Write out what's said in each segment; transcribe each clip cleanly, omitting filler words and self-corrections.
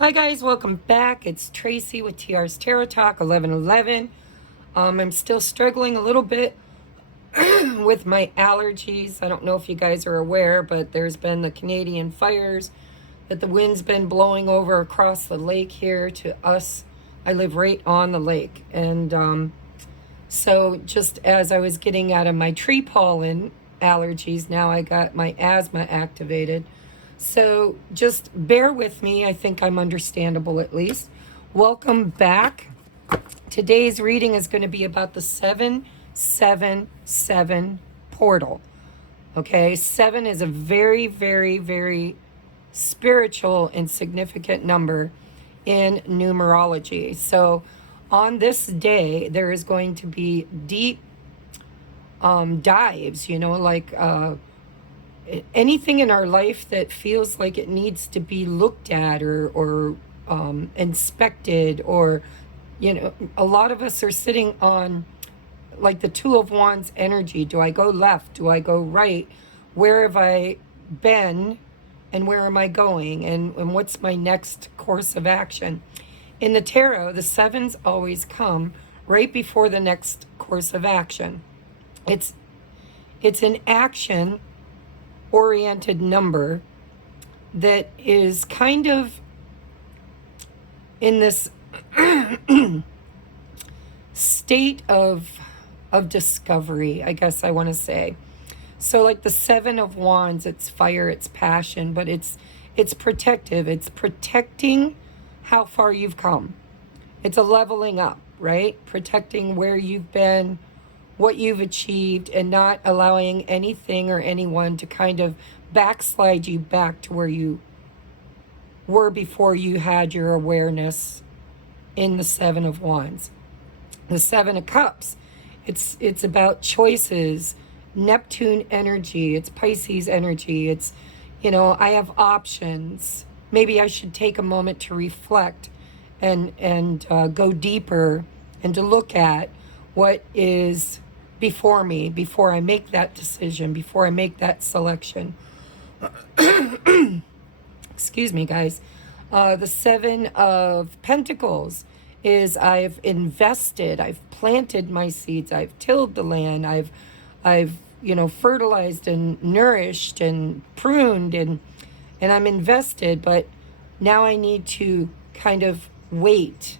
Hi guys, welcome back. It's Tracy with TR's Tarot Talk 1111. I'm still struggling a little bit with my allergies. I don't know if you guys are aware, but there's been the Canadian fires that the wind's been blowing over across the lake here to us. I live right on the lake. And so just as I was getting out of my tree pollen allergies, now I got my asthma activated. So just bear with me. I think I'm understandable at least. Welcome back. Today's reading is going to be about the 777 portal. Okay, 7 is a very, very, very spiritual and significant number in numerology. So on this day, there is going to be deep dives, like anything in our life that feels like it needs to be looked at or inspected, or a lot of us are sitting on like the Two of Wands energy. Do I go left? Do I go right? Where have I been and where am I going, and what's my next course of action? In the tarot, the sevens always come right before the next course of action. It's an action oriented number that is kind of in this state of discovery, I guess I want to say. So like the 7 of Wands, it's fire, it's passion, but it's protective. It's protecting how far you've come. It's a leveling up, right? Protecting where you've been, what you've achieved, and not allowing anything or anyone to kind of backslide you back to where you were before you had your awareness in the 7 of Wands. The 7 of Cups, it's about choices, Neptune energy, it's Pisces energy, it's, I have options. Maybe I should take a moment to reflect and go deeper and to look at what is before me, before I make that decision, before I make that selection. Excuse me, guys. The 7 of Pentacles is I've invested, I've planted my seeds, I've tilled the land, I've fertilized and nourished and pruned, and I'm invested, but now I need to kind of wait.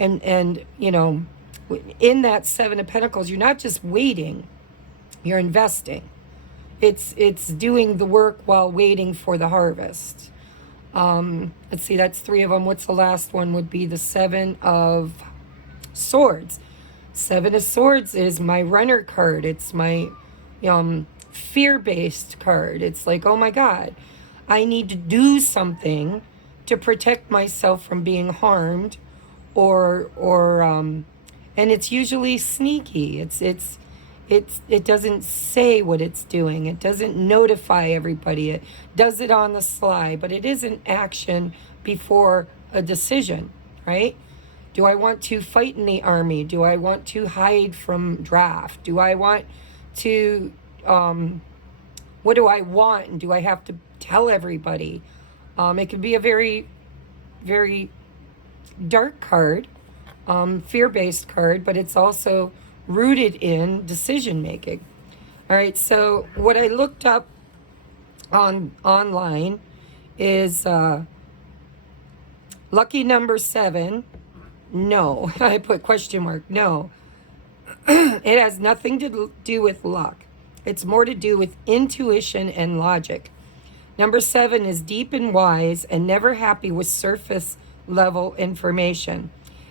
And in that 7 of Pentacles, you're not just waiting, you're investing. It's doing the work while waiting for the harvest. Let's see, that's 3 of them. What's the last one? Would be the 7 of Swords. 7 of Swords is my runner card. It's my fear-based card. It's like, oh my God, I need to do something to protect myself from being harmed, or and it's usually sneaky. It doesn't say what it's doing. It doesn't notify everybody. It does it on the sly, but it is an action before a decision, right? Do I want to fight in the army? Do I want to hide from draft? Do I want to, what do I want? And do I have to tell everybody? It can be a very, very dark card, fear-based card, but it's also rooted in decision making. All right, so what I looked up online is lucky number 7. No, I put question mark. No, it has nothing to do with luck. It's more to do with intuition and logic. Number 7 is deep and wise and never happy with surface level information.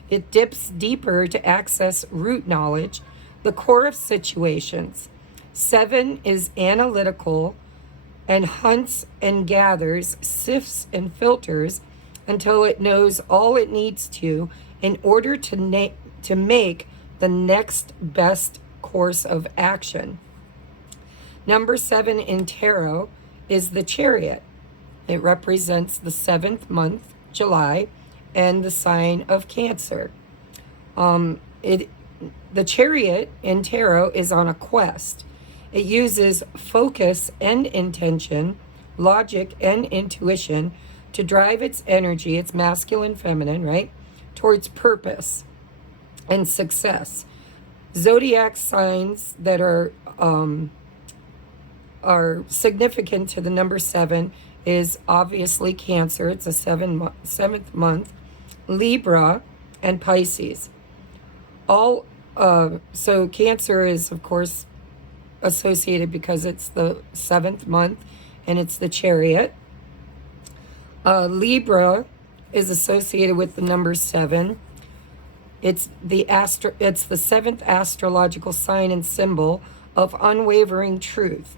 It dips deeper to access root knowledge, the core of situations. 7 is analytical and hunts and gathers, sifts and filters until it knows all it needs to in order to make the next best course of action. Number 7 in tarot is the Chariot. It represents the 7th month, July, and the sign of Cancer. The Chariot in tarot is on a quest. It uses focus and intention, logic and intuition to drive its energy, its masculine, feminine, right, towards purpose and success. Zodiac signs that are significant to the number 7 is obviously Cancer. It's a seventh month. Libra and Pisces. All so Cancer is, of course, associated because it's the 7th month and it's the Chariot. Libra is associated with the number 7. It's the 7th astrological sign and symbol of unwavering truth.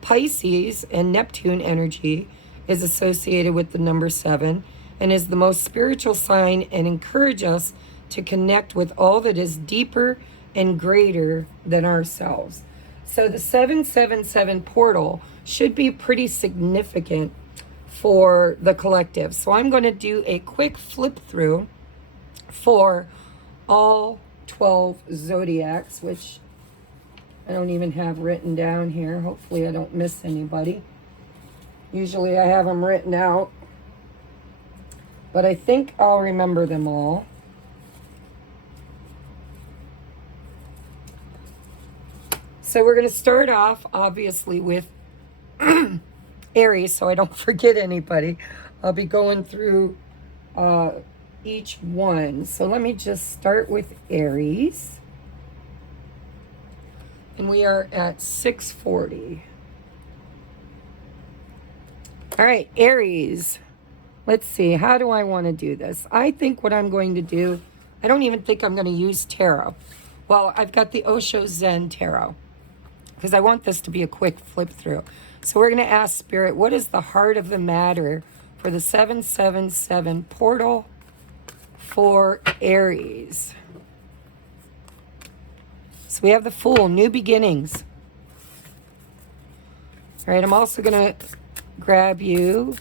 Pisces and Neptune energy is associated with the number 7 and is the most spiritual sign and encourage us to connect with all that is deeper and greater than ourselves. So the 777 portal should be pretty significant for the collective. So I'm going to do a quick flip through for all 12 zodiacs, which I don't even have written down here. Hopefully I don't miss anybody. Usually I have them written out, but I think I'll remember them all. So we're going to start off, obviously, with Aries, so I don't forget anybody. I'll be going through each one. So let me just start with Aries. And we are at 640. All right, Aries. Let's see, how do I want to do this? I think what I'm going to do, I don't even think I'm going to use tarot. Well, I've got the Osho Zen Tarot, because I want this to be a quick flip through. So we're going to ask Spirit, what is the heart of the matter for the 777 portal for Aries? So we have the Fool, new beginnings. All right, I'm also going to grab you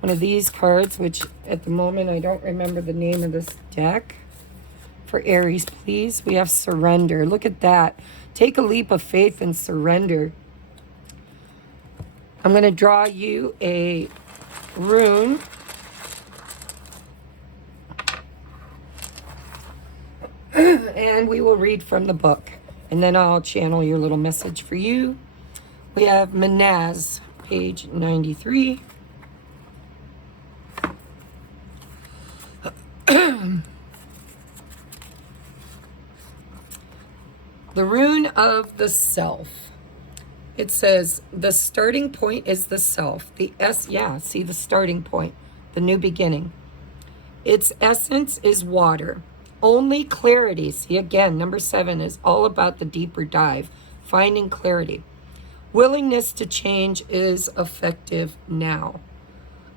one of these cards, which at the moment I don't remember the name of this deck. For Aries, please. We have surrender. Look at that. Take a leap of faith and surrender. I'm going to draw you a rune. And we will read from the book. And then I'll channel your little message for you. We have Manaz, page 93. The rune of the self. It says the starting point is the self. The see the starting point, the new beginning. Its essence is water. Only clarity. See again, number 7 is all about the deeper dive, finding clarity. Willingness to change is effective now.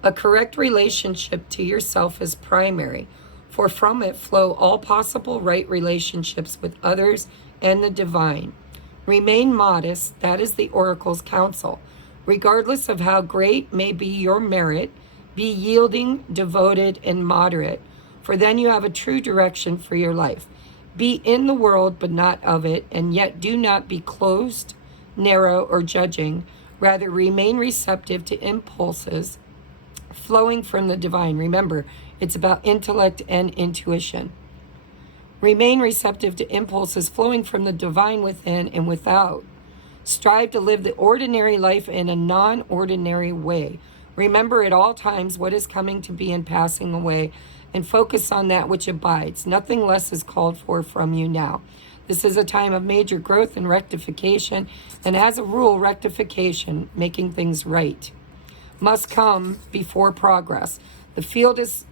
A correct relationship to yourself is primary, for from it flow all possible right relationships with others and the divine. Remain modest, that is the oracle's counsel. Regardless of how great may be your merit, be yielding, devoted, and moderate, for then you have a true direction for your life. Be in the world, but not of it, and yet do not be closed, narrow, or judging. Rather, remain receptive to impulses flowing from the divine. Remember, it's about intellect and intuition. Remain receptive to impulses flowing from the divine within and without. Strive to live the ordinary life in a non-ordinary way. Remember at all times what is coming to be and passing away, and focus on that which abides. Nothing less is called for from you now. This is a time of major growth and rectification, and as a rule, rectification, making things right, must come before progress. The field is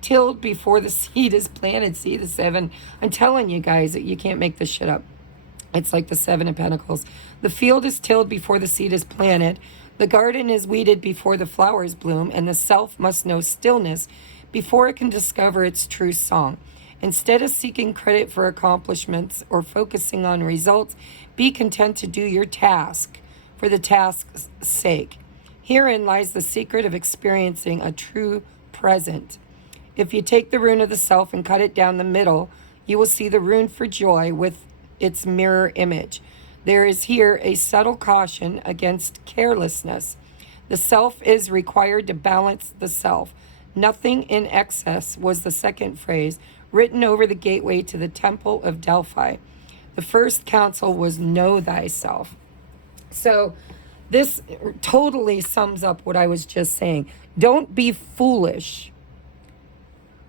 tilled before the seed is planted. See the 7. I'm telling you guys that you can't make this shit up. It's like the 7 of Pentacles. The field is tilled before the seed is planted. The garden is weeded before the flowers bloom, and the self must know stillness before it can discover its true song. Instead of seeking credit for accomplishments or focusing on results, be content to do your task for the task's sake. Herein lies the secret of experiencing a true present. If you take the rune of the self and cut it down the middle, you will see the rune for joy with its mirror image. There is here a subtle caution against carelessness. The self is required to balance the self. Nothing in excess was the second phrase, written over the gateway to the temple of Delphi. The first counsel was know thyself. So this totally sums up what I was just saying. Don't be foolish,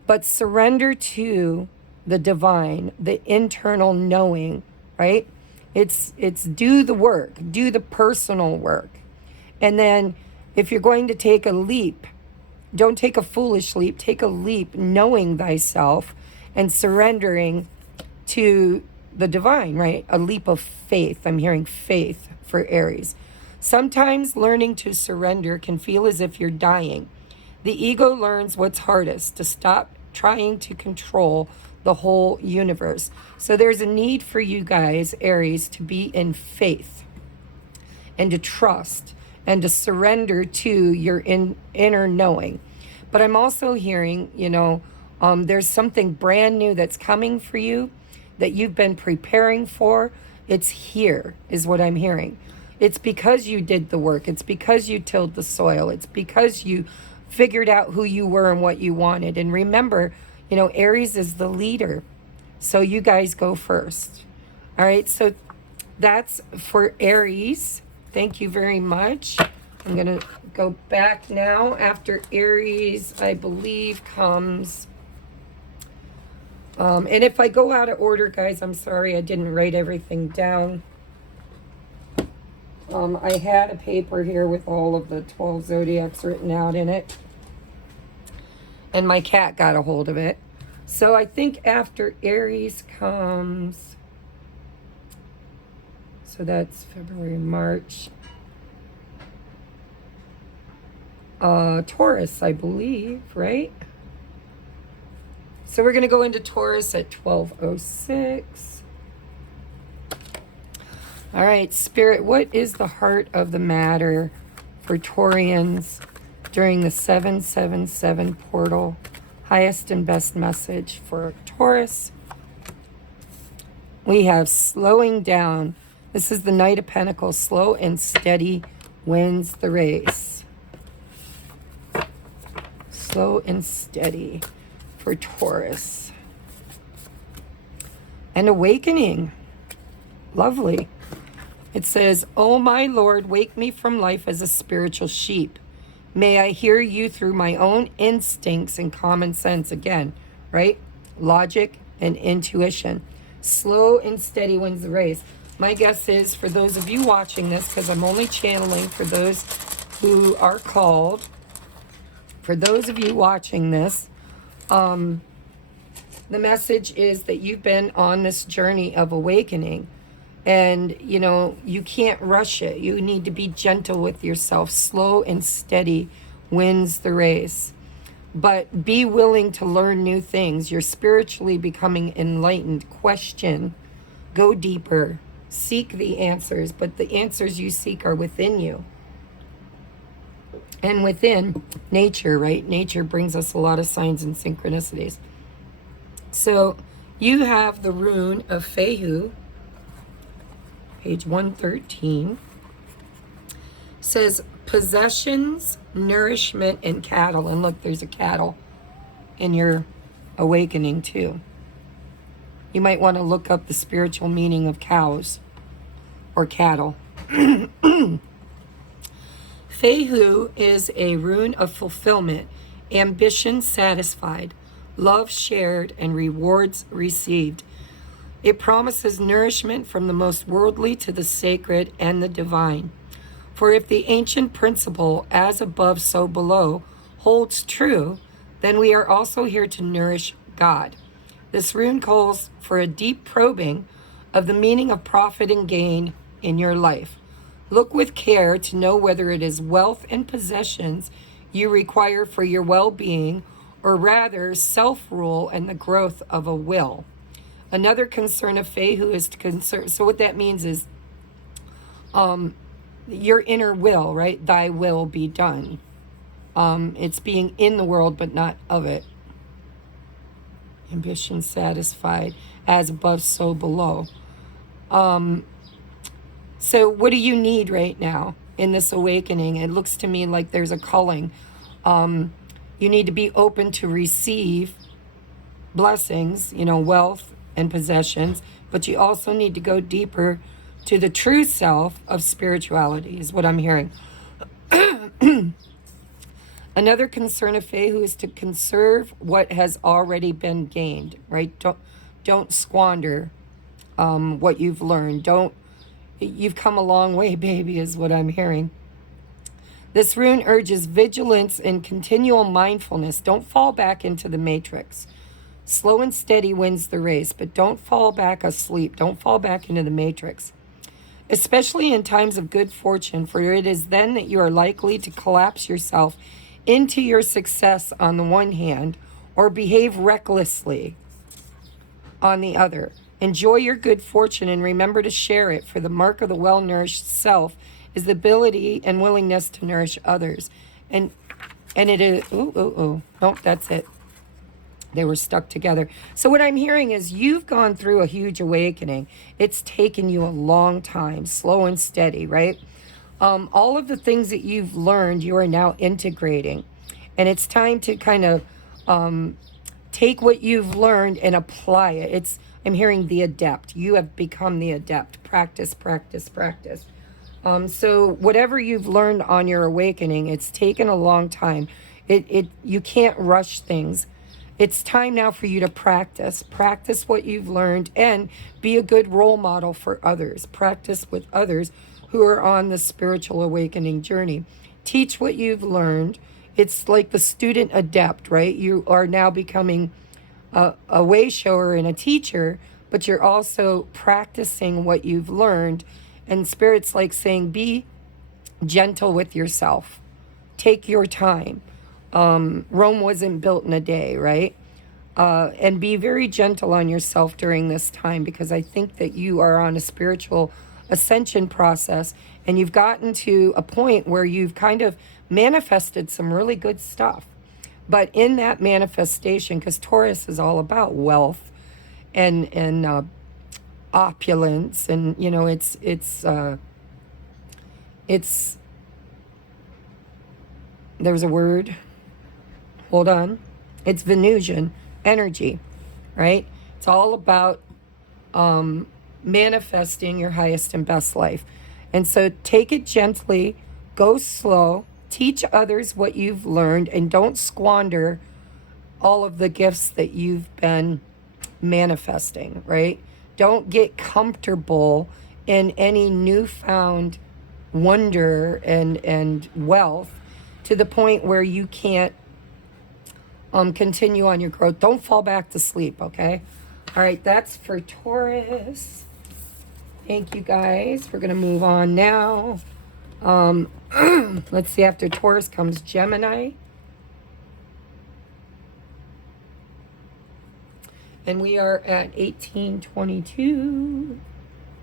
but surrender to the divine, the internal knowing, right? It's do the work, do the personal work. And then if you're going to take a leap, don't take a foolish leap, take a leap knowing thyself and surrendering to the divine, right? A leap of faith. I'm hearing faith for Aries. Sometimes learning to surrender can feel as if you're dying. The ego learns what's hardest, to stop trying to control the whole universe. So there's a need for you guys, Aries, to be in faith and to trust and to surrender to your inner knowing. But I'm also hearing, there's something brand new that's coming for you that you've been preparing for. It's here, is what I'm hearing. It's because you did the work. It's because you tilled the soil. It's because you figured out who you were and what you wanted. And remember, Aries is the leader. So you guys go first. All right, so that's for Aries. Thank you very much. I'm going to go back now. After Aries, I believe, comes... and if I go out of order, guys, I'm sorry. I didn't write everything down. I had a paper here with all of the 12 zodiacs written out in it. And my cat got a hold of it. So I think after Aries comes... So that's February, March. Taurus, I believe, right? So we're going to go into Taurus at 12:06. All right, Spirit, what is the heart of the matter for Taurians during the 777 portal? Highest and best message for Taurus. We have slowing down. This is the Knight of Pentacles. Slow and steady wins the race. Slow and steady for Taurus. And awakening. Lovely. It says, "Oh my Lord, wake me from life as a spiritual sheep. May I hear you through my own instincts and common sense." Again, right? Logic and intuition. Slow and steady wins the race. My guess is, for those of you watching this, because I'm only channeling for those who are called, for those of you watching this, the message is that you've been on this journey of awakening. And, you can't rush it. You need to be gentle with yourself. Slow and steady wins the race. But be willing to learn new things. You're spiritually becoming enlightened. Question. Go deeper. Seek the answers. But the answers you seek are within you. And within nature, right? Nature brings us a lot of signs and synchronicities. So you have the rune of Fehu. Page 113, says possessions, nourishment, and cattle. And look, there's a cattle in your awakening too. You might want to look up the spiritual meaning of cows or cattle. Fehu is a rune of fulfillment, ambition satisfied, love shared, and rewards received. It promises nourishment from the most worldly to the sacred and the divine. For if the ancient principle, as above, so below, holds true, then we are also here to nourish God. This rune calls for a deep probing of the meaning of profit and gain in your life. Look with care to know whether it is wealth and possessions you require for your well-being, or rather self-rule and the growth of a will. Another concern of Fehu is to concern. So what that means is your inner will, right? Thy will be done. It's being in the world, but not of it. Ambition satisfied, as above, so below. So what do you need right now in this awakening. It looks to me like there's a culling. You need to be open to receive blessings, you know, wealth and possessions, but you also need to go deeper to the true self of spirituality, is what I'm hearing. Another concern of Fehu is to conserve what has already been gained, right? Don't squander what you've learned. You've come a long way, baby, is what I'm hearing. This rune urges vigilance and continual mindfulness. Don't fall back into the matrix. Slow and steady wins the race, but don't fall back asleep. Don't fall back into the matrix. Especially in times of good fortune, for it is then that you are likely to collapse yourself into your success on the one hand, or behave recklessly on the other. Enjoy your good fortune and remember to share it, for the mark of the well-nourished self is the ability and willingness to nourish others. And it is, nope, that's it. They were stuck together. So what I'm hearing is you've gone through a huge awakening. It's taken you a long time, slow and steady, right? All of the things that you've learned, you are now integrating. And it's time to kind of take what you've learned and apply it. I'm hearing the adept. You have become the adept. Practice, practice, practice. So whatever you've learned on your awakening, it's taken a long time. You can't rush things. It's time now for you to practice. Practice what you've learned and be a good role model for others. Practice with others who are on the spiritual awakening journey. Teach what you've learned. It's like the student adept, right? You are now becoming a way shower and a teacher, but you're also practicing what you've learned. And Spirit's like saying, be gentle with yourself. Take your time. Rome wasn't built in a day, right? And be very gentle on yourself during this time, because I think that you are on a spiritual ascension process, and you've gotten to a point where you've kind of manifested some really good stuff. But in that manifestation, because Taurus is all about wealth and opulence, and you know, it's there's a word. Hold on. It's Venusian energy, right? It's all about manifesting your highest and best life. And so take it gently, go slow, teach others what you've learned, and don't squander all of the gifts that you've been manifesting, right? Don't get comfortable in any newfound wonder and wealth to the point where you can't continue on your growth. Don't fall back to sleep, okay? All right, that's for Taurus. Thank you, guys. We're going to move on now. Let's see, after Taurus comes Gemini. And we are at 1822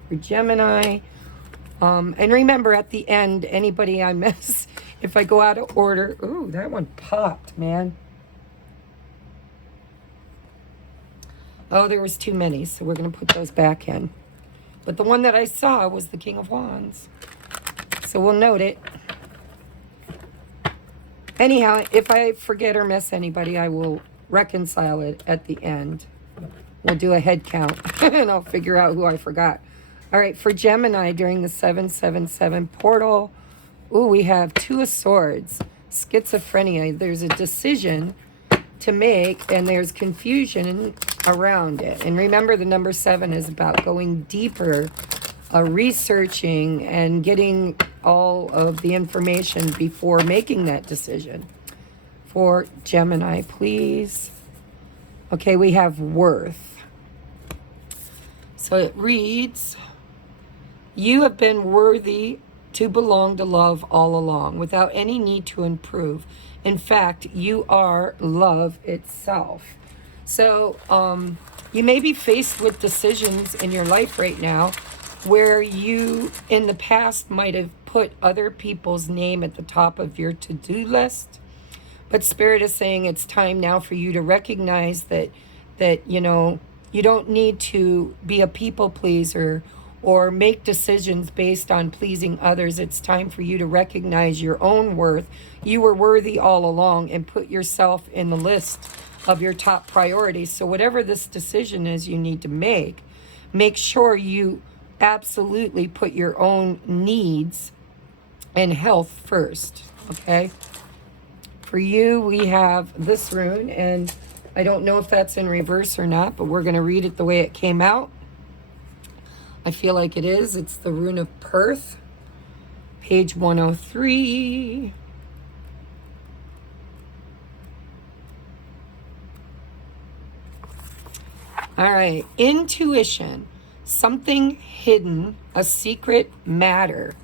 for Gemini. And remember, at the end, anybody I miss, if I go out of order... Ooh, that one popped, man. Oh, there was too many, so we're going to put those back in. But the one that I saw was the King of Wands. So we'll note it. Anyhow, if I forget or miss anybody, I will reconcile it at the end. We'll do a head count, and I'll figure out who I forgot. All right, for Gemini, during the 777 portal, ooh, we have Two of Swords, schizophrenia. There's a decision to make, and there's confusion around it. And remember, the number 7 is about going deeper, researching and getting all of the information before making that decision. For Gemini, please. Okay, we have worth. So it reads, you have been worthy to belong to love all along without any need to improve. In fact, you are love itself. So you may be faced with decisions in your life right now where you, in the past, might have put other people's name at the top of your to-do list. But Spirit is saying it's time now for you to recognize that you know, you don't need to be a people pleaser or make decisions based on pleasing others. It's time for you to recognize your own worth. You were worthy all along, and put yourself in the list of your top priorities. So whatever this decision is you need to make sure you absolutely put your own needs and health first, okay? For you, we have this rune, and I don't know if that's in reverse or not, but we're going to read it the way it came out. I feel like it is. It's the rune of Perth, page 103. All right, intuition, something hidden, a secret matter.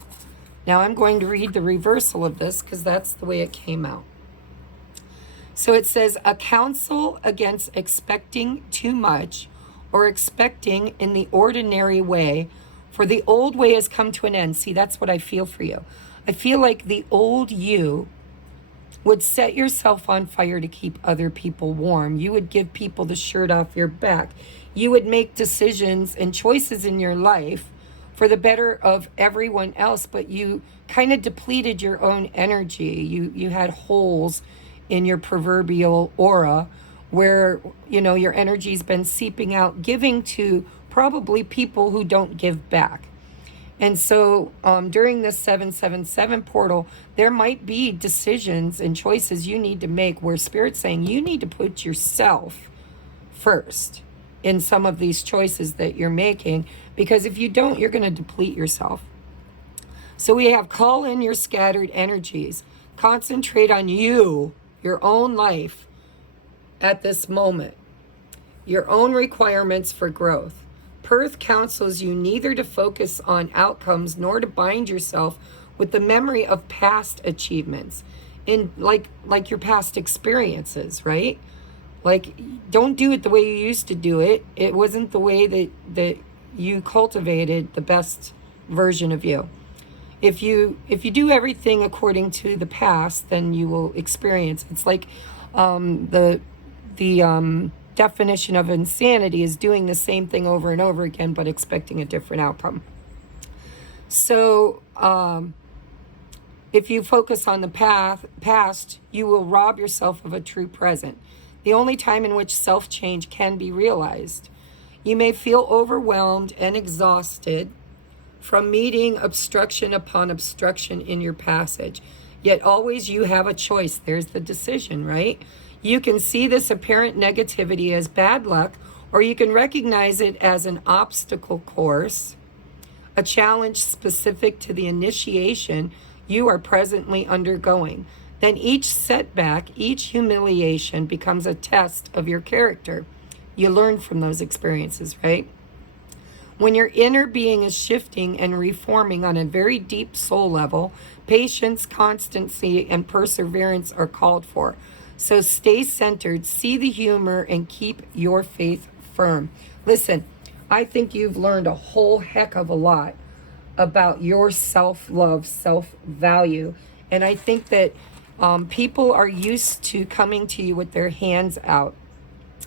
Now I'm going to read the reversal of this because that's the way it came out. So it says, a counsel against expecting too much or expecting in the ordinary way, for the old way has come to an end. See, that's what I feel for you. I feel like the old you would set yourself on fire to keep other people warm. You would give people the shirt off your back. You would make decisions and choices in your life for the better of everyone else, but you kind of depleted your own energy. You had holes in your proverbial aura where, you know, your energy's been seeping out, giving to probably people who don't give back. And so during this 777 portal, there might be decisions and choices you need to make where Spirit's saying you need to put yourself first in some of these choices that you're making, because if you don't, you're going to deplete yourself. So we have call in your scattered energies. Concentrate on you, your own life at this moment, your own requirements for growth. Perth counsels you neither to focus on outcomes nor to bind yourself with the memory of past achievements in like your past experiences, right? Like, don't do it the way you used to do it. It wasn't the way that you cultivated the best version of you. If you do everything according to the past, then you will experience. It's like the definition of insanity is doing the same thing over and over again, but expecting a different outcome. So if you focus on the past, you will rob yourself of a true present, the only time in which self-change can be realized. You may feel overwhelmed and exhausted from meeting obstruction upon obstruction in your passage, yet always you have a choice. There's the decision, right? You can see this apparent negativity as bad luck, or you can recognize it as an obstacle course, a challenge specific to the initiation you are presently undergoing. Then each setback, each humiliation becomes a test of your character. You learn from those experiences, right? When your inner being is shifting and reforming on a very deep soul level, patience, constancy, and perseverance are called for. So stay centered, see the humor, and keep your faith firm. Listen, I think you've learned a whole heck of a lot about your self-love, self-value. And I think that people are used to coming to you with their hands out.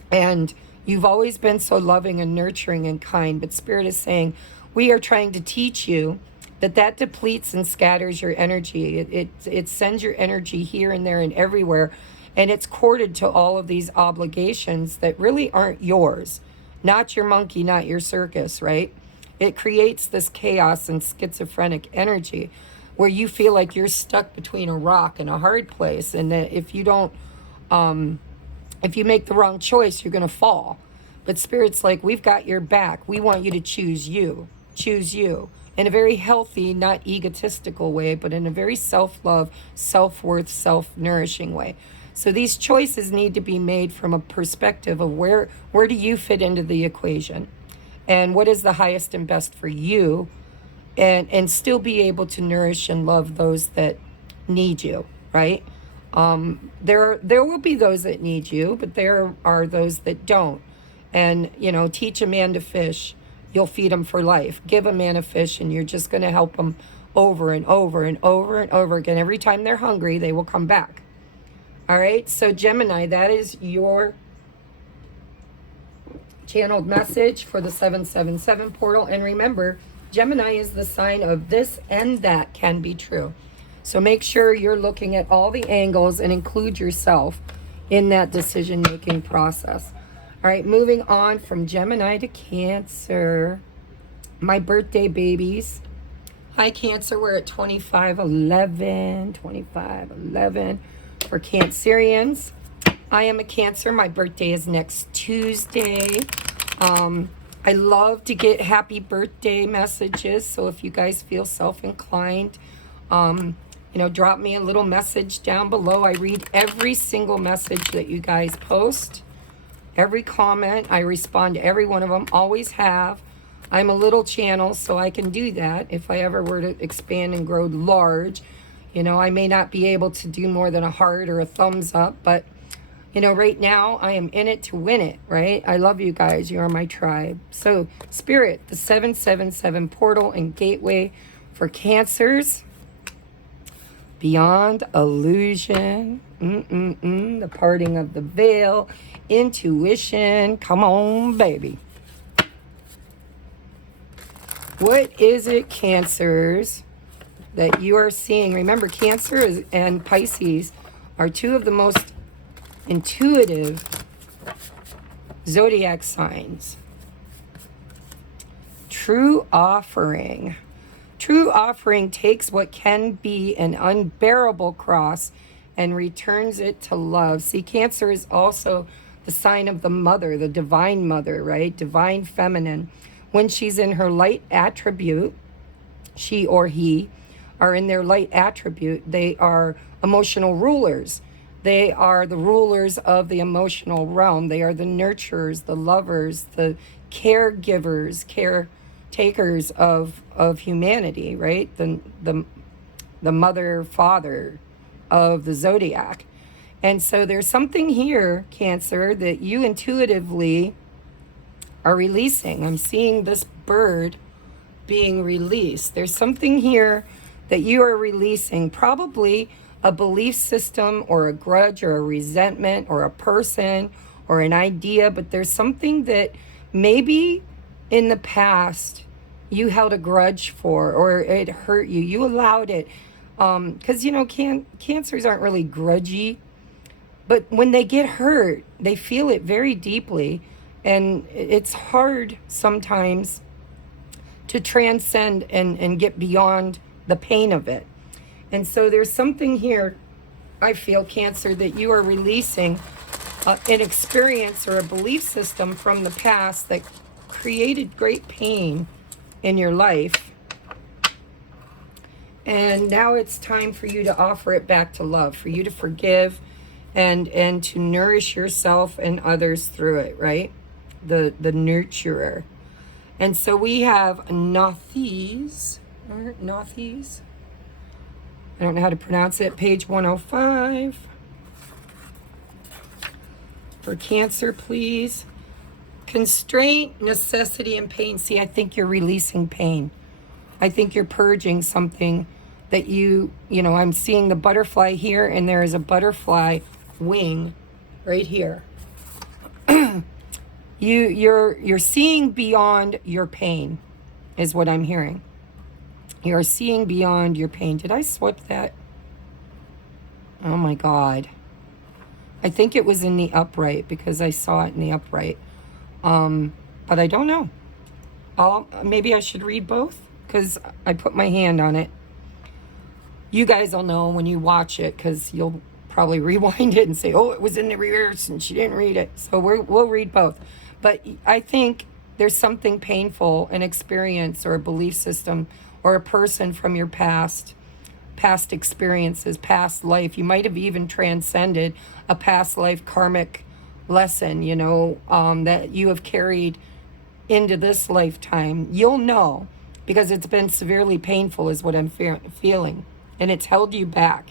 And you've always been so loving and nurturing and kind. But Spirit is saying, we are trying to teach you that depletes and scatters your energy. It sends your energy here and there and everywhere. And it's corded to all of these obligations that really aren't yours. Not your monkey, not your circus, right? It creates this chaos and schizophrenic energy where you feel like you're stuck between a rock and a hard place. And that if you don't, if you make the wrong choice, you're going to fall. But Spirit's like, we've got your back. We want you to choose you. Choose you. In a very healthy, not egotistical way, but in a very self-love, self-worth, self-nourishing way. So these choices need to be made from a perspective of where do you fit into the equation? And what is the highest and best for you? And still be able to nourish and love those that need you, right? There will be those that need you, but there are those that don't. And, you know, teach a man to fish, you'll feed him for life. Give a man a fish, and you're just going to help him over and over and over and over again. Every time they're hungry, they will come back. All right, so Gemini, that is your channeled message for the 777 portal. And remember, Gemini is the sign of this and that can be true. So make sure you're looking at all the angles and include yourself in that decision-making process. All right, moving on from Gemini to Cancer. My birthday babies. Hi, Cancer. We're at 2511. 2511 for Cancerians. I am a Cancer. My birthday is next Tuesday. I love to get happy birthday messages. So if you guys feel self-inclined, you know, drop me a little message down below. I read every single message that you guys post. Every comment. I respond to every one of them. Always have. I'm a little channel, so I can do that. If I ever were to expand and grow large, you know, I may not be able to do more than a heart or a thumbs up, but you know, right now I am in it to win it, right? I love you guys. You are my tribe. So, Spirit, the 777 portal and gateway for Cancers. Beyond illusion. The parting of the veil. Intuition. Come on, baby. What is it, Cancers, that you are seeing? Remember, Cancer and Pisces are two of the most intuitive zodiac signs. True offering. True offering takes what can be an unbearable cross and returns it to love. See, Cancer is also the sign of the mother, the divine mother, right? Divine feminine. When she's in her light attribute, she or he are in their light attribute. They are emotional rulers. They are the rulers of the emotional realm. They are the nurturers, the lovers, the caregivers, caretakers of humanity, right? The mother, father of the zodiac. And so there's something here, Cancer, that you intuitively are releasing. I'm seeing this bird being released. There's something here that you are releasing, probably a belief system or a grudge or a resentment or a person or an idea, but there's something that maybe in the past you held a grudge for, or it hurt you. You allowed it. Because, you know, Cancers aren't really grudgy, but when they get hurt, they feel it very deeply. And it's hard sometimes to transcend and get beyond the pain of it. And so there's something here, I feel, Cancer, that you are releasing an experience or a belief system from the past that created great pain in your life. And now it's time for you to offer it back to love, for you to forgive and to nourish yourself and others through it, right? The nurturer. And so we have Nothies. Nothies. I don't know how to pronounce it. Page 105. For Cancer, please. Constraint, necessity, and pain. See, I think you're releasing pain. I think you're purging something that you know, I'm seeing the butterfly here, and there is a butterfly wing right here. You're seeing beyond your pain, is what I'm hearing. You're seeing beyond your pain. Did I swipe that? Oh my God. I think it was in the upright because I saw it in the upright. But I don't know. Maybe I should read both because I put my hand on it. You guys will know when you watch it because you'll probably rewind it and say, oh, it was in the reverse and she didn't read it. So we'll read both. But I think there's something painful, an experience or a belief system or a person from your past experiences, past life. You might have even transcended a past life karmic lesson, you know, that you have carried into this lifetime. You'll know because it's been severely painful is what I'm feeling. And it's held you back.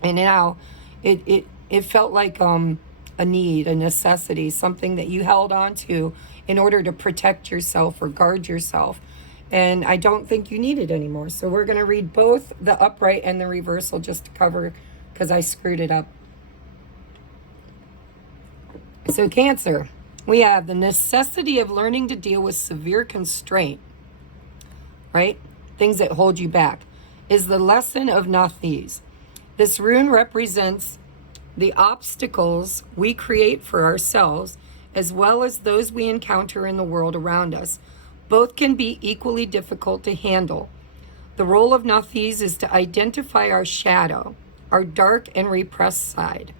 And now it felt like a need, a necessity, something that you held on to in order to protect yourself or guard yourself. And I don't think you need it anymore. So we're going to read both the upright and the reversal just to cover because I screwed it up. So Cancer, we have the necessity of learning to deal with severe constraint. right? Things that hold you back, is the lesson of Nathis. This rune represents the obstacles we create for ourselves, as well as those we encounter in the world around us. Both can be equally difficult to handle. The role of Nathis is to identify our shadow, our dark and repressed side,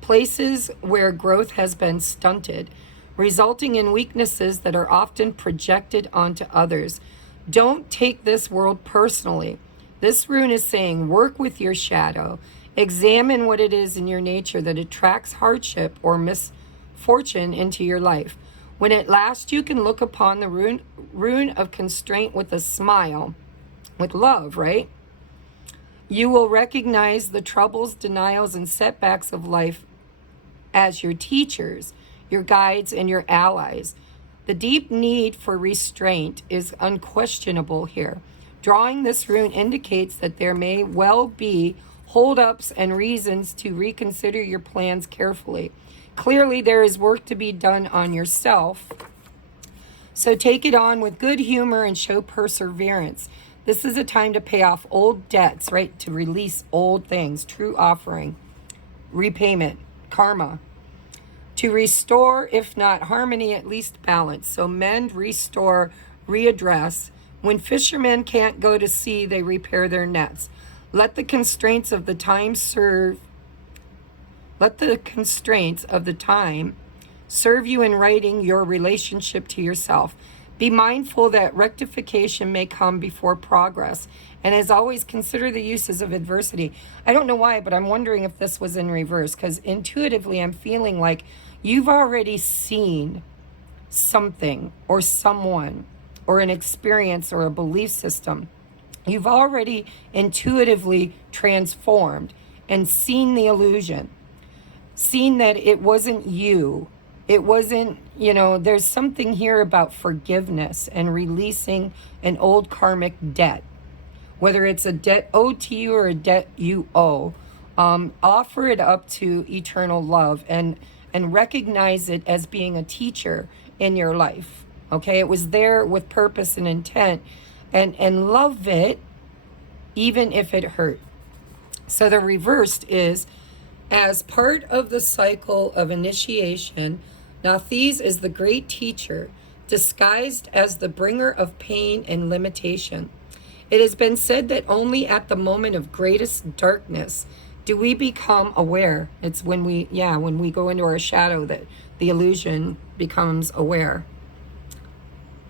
places where growth has been stunted, resulting in weaknesses that are often projected onto others. Don't take this world personally. This rune is saying work with your shadow. Examine what it is in your nature that attracts hardship or misfortune into your life. When at last you can look upon the rune of constraint with a smile, with love, right? You will recognize the troubles, denials, and setbacks of life as your teachers, your guides, and your allies. The deep need for restraint is unquestionable here. Drawing this rune indicates that there may well be holdups and reasons to reconsider your plans carefully. Clearly, there is work to be done on yourself. So take it on with good humor and show perseverance. This is a time to pay off old debts, right? To release old things, true offering, repayment, karma. To restore, if not harmony, at least balance. So mend, restore, readdress. When fishermen can't go to sea, they repair their nets. Let the constraints of the time serve you in righting your relationship to yourself. Be mindful that rectification may come before progress. And as always, consider the uses of adversity. I don't know why, but I'm wondering if this was in reverse, because intuitively I'm feeling like you've already seen something or someone or an experience or a belief system. You've already intuitively transformed and seen the illusion, seen that it wasn't you. It wasn't, there's something here about forgiveness and releasing an old karmic debt. Whether it's a debt owed to you or a debt you owe, offer it up to eternal love and recognize it as being a teacher in your life. Okay, it was there with purpose and intent, and love it even if it hurt. So the reversed is, as part of the cycle of initiation, Nathis is the great teacher, disguised as the bringer of pain and limitation. It has been said that only at the moment of greatest darkness do we become aware. It's when we go into our shadow that the illusion becomes aware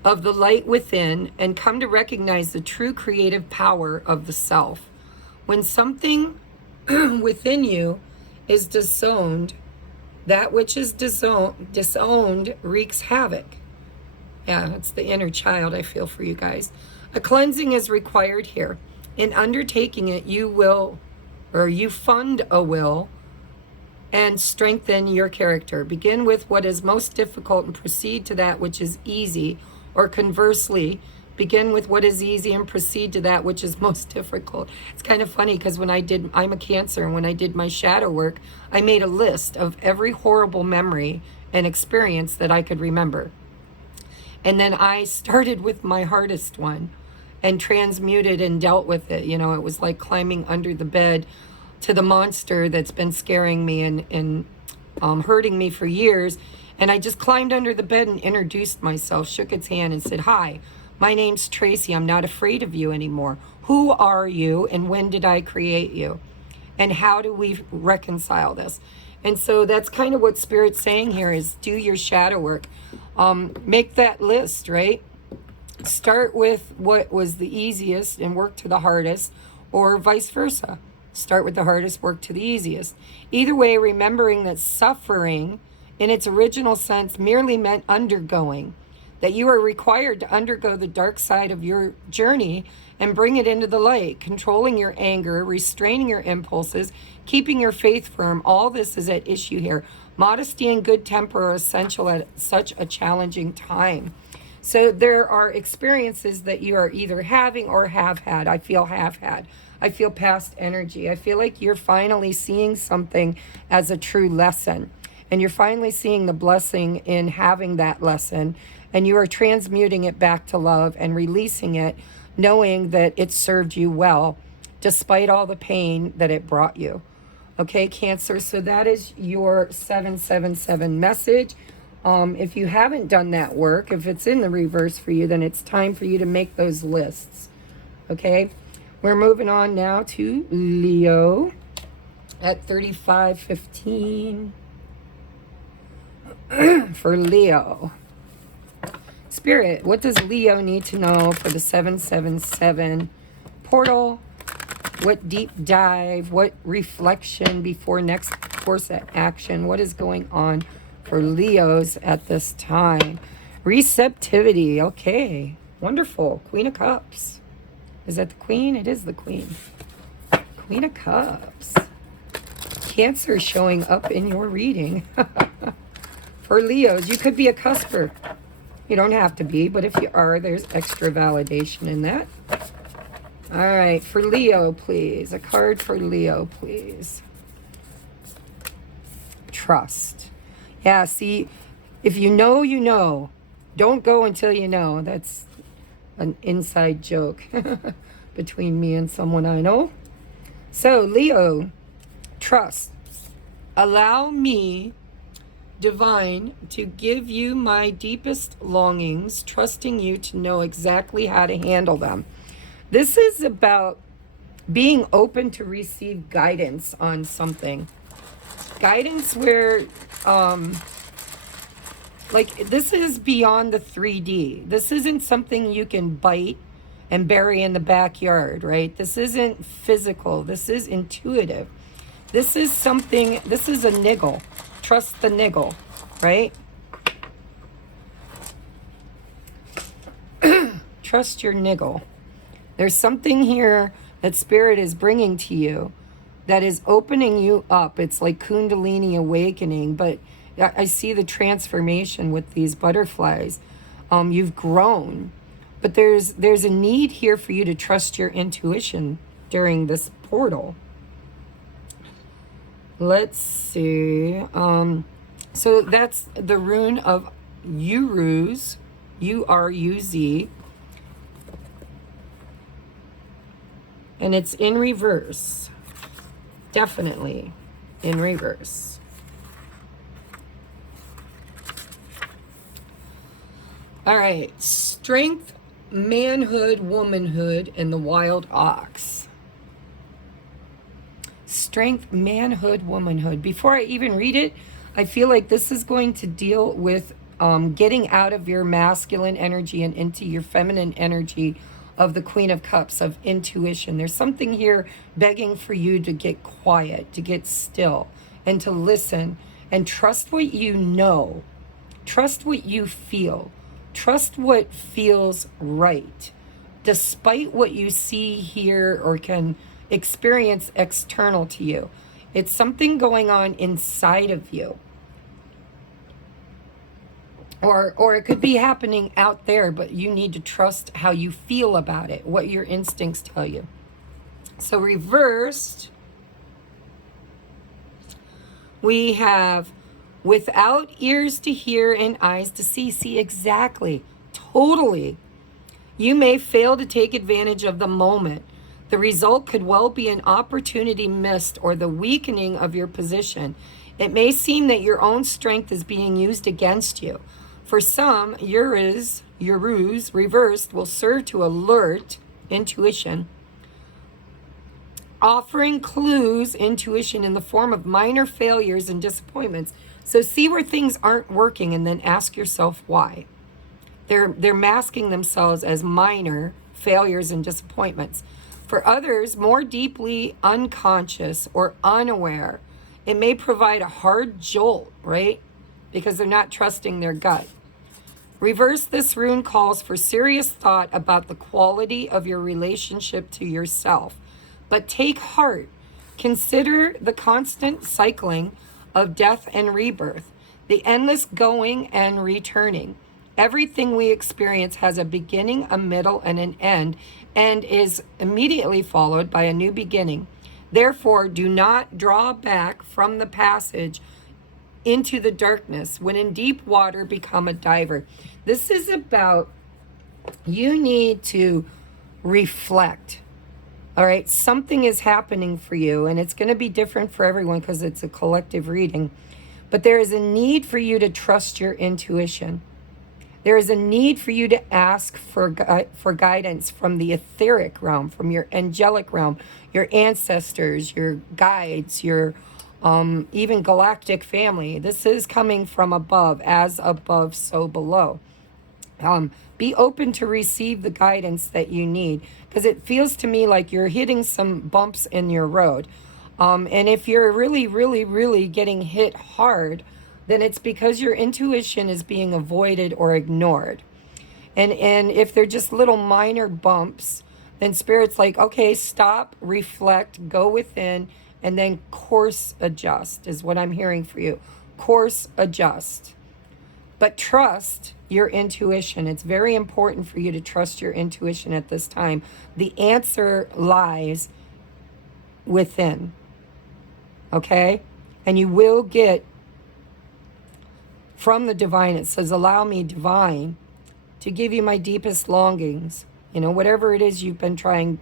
of the light within and come to recognize the true creative power of the self. When something within you is disowned, that which is disowned wreaks havoc. Yeah, it's the inner child. I feel for you guys. A cleansing is required here. In undertaking it, you fund a will and strengthen your character. Begin with what is most difficult and proceed to that which is easy, or conversely, begin with what is easy and proceed to that which is most difficult. It's kind of funny because I'm a Cancer, and when I did my shadow work, I made a list of every horrible memory and experience that I could remember. And then I started with my hardest one and transmuted and dealt with it. It was like climbing under the bed to the monster that's been scaring me and hurting me for years. And I just climbed under the bed and introduced myself, shook its hand and said, "Hi, my name's TRACIE. I'm not afraid of you anymore. Who are you and when did I create you? And how do we reconcile this?" And so that's kind of what Spirit's saying here is do your shadow work. Make that list, right? Start with what was the easiest and work to the hardest, or vice versa. Start with the hardest, work to the easiest. Either way, remembering that suffering in its original sense merely meant undergoing, that you are required to undergo the dark side of your journey and bring it into the light, controlling your anger, restraining your impulses, keeping your faith firm. All this is at issue here. Modesty and good temper are essential at such a challenging time. So there are experiences that you are either having or have had. I feel have had. I feel past energy. I feel like you're finally seeing something as a true lesson. And you're finally seeing the blessing in having that lesson. And you are transmuting it back to love and releasing it knowing that it served you well, despite all the pain that it brought you. Okay, Cancer, so that is your 777 message. If you haven't done that work, if it's in the reverse for you, then it's time for you to make those lists. Okay, we're moving on now to Leo at 3515. For Leo. Spirit, what does Leo need to know for the 777 portal? What deep dive? What reflection before next course of action? What is going on for Leos at this time? Receptivity. Okay. Wonderful. Queen of Cups. Is that the Queen? It is the Queen. Queen of Cups. Cancer showing up in your reading. For Leos, you could be a cusper. You don't have to be, but if you are, there's extra validation in that. All right, for Leo, please. A card for Leo, please. Trust. Yeah, see, if you know, you know. Don't go until you know. That's an inside joke between me and someone I know. So, Leo, trust. Allow me, Divine, to give you my deepest longings, trusting you to know exactly how to handle them. This is about being open to receive guidance on something. Guidance where, like, this is beyond the 3D. This isn't something you can bite and bury in the backyard, right? This isn't physical. This is intuitive. This is something, this is a niggle. Trust the niggle, right? Trust your niggle. There's something here that Spirit is bringing to you that is opening you up. It's like Kundalini awakening, but I see the transformation with these butterflies. You've grown, but there's a need here for you to trust your intuition during this portal. Let's see. So that's the rune of Uruz, U-R-U-Z. And it's in reverse. Definitely in reverse. All right. Strength, manhood, womanhood, and the wild ox. Strength, manhood, womanhood. Before I even read it, I feel like this is going to deal with getting out of your masculine energy and into your feminine energy of the Queen of Cups, of intuition. There's something here begging for you to get quiet, to get still, and to listen, and trust what you know. Trust what you feel. Trust what feels right, despite what you see, hear, or can experience external to you. It's something going on inside of you. Or it could be happening out there, but you need to trust how you feel about it, what your instincts tell you. So reversed, we have without ears to hear and eyes to see. See, exactly, totally. You may fail to take advantage of the moment. The result could well be an opportunity missed or the weakening of your position. It may seem that your own strength is being used against you. For some, Uruz reversed will serve to alert intuition, offering clues, intuition in the form of minor failures and disappointments. So see where things aren't working and then ask yourself why. They're masking themselves as minor failures and disappointments. For others, more deeply unconscious or unaware, it may provide a hard jolt, right? Because they're not trusting their gut. Reverse, this rune calls for serious thought about the quality of your relationship to yourself. But take heart. Consider the constant cycling of death and rebirth, the endless going and returning. Everything we experience has a beginning, a middle, and an end, and is immediately followed by a new beginning. Therefore, do not draw back from the passage into the darkness. When in deep water, become a diver. This is about, you need to reflect. All right, something is happening for you, and it's going to be different for everyone because it's a collective reading. But there is a need for you to trust your intuition. There is a need for you to ask for guidance from the etheric realm, from your angelic realm, your ancestors, your guides, your even galactic family. This is coming from above, as above, so below. Be open to receive the guidance that you need, because it feels to me like you're hitting some bumps in your road. And if you're really, really, really getting hit hard, then it's because your intuition is being avoided or ignored. And if they're just little minor bumps, then Spirit's like, okay, stop, reflect, go within, and then course adjust is what I'm hearing for you. Course adjust. But trust your intuition. It's very important for you to trust your intuition at this time. The answer lies within. Okay? And you will get from the divine. It says, allow me, divine, to give you my deepest longings. You know, whatever it is you've been trying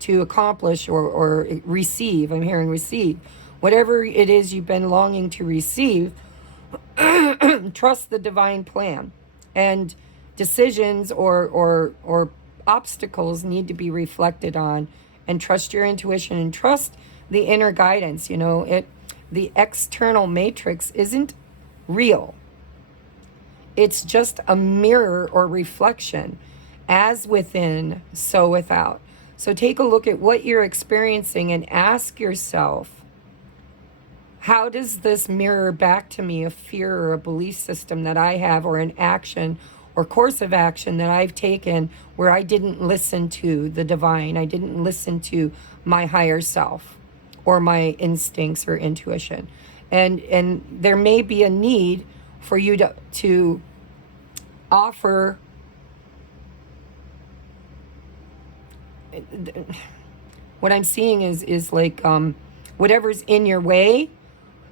to accomplish or receive. I'm hearing receive. Whatever it is you've been longing to receive, trust the divine plan. And decisions or obstacles need to be reflected on, and trust your intuition and trust the inner guidance. You know, the external matrix isn't real. It's just a mirror or reflection, as within, so without. So take a look at what you're experiencing and ask yourself, how does this mirror back to me a fear or a belief system that I have, or an action or course of action that I've taken where I didn't listen to the divine, I didn't listen to my higher self or my instincts or intuition. And there may be a need for you to offer what I'm seeing is like whatever's in your way,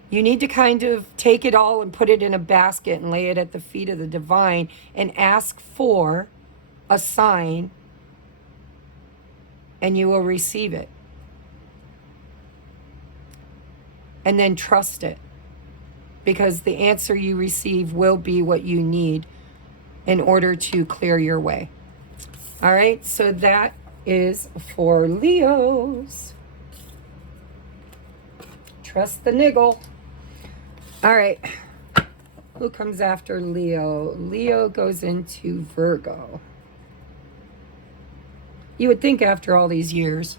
you need to kind of take it all and put it in a basket and lay it at the feet of the divine and ask for a sign, and you will receive it. And then trust it, because the answer you receive will be what you need in order to clear your way. All right, so that is for Leos. Trust the niggle. All right, who comes after Leo? Leo goes into Virgo. You would think after all these years,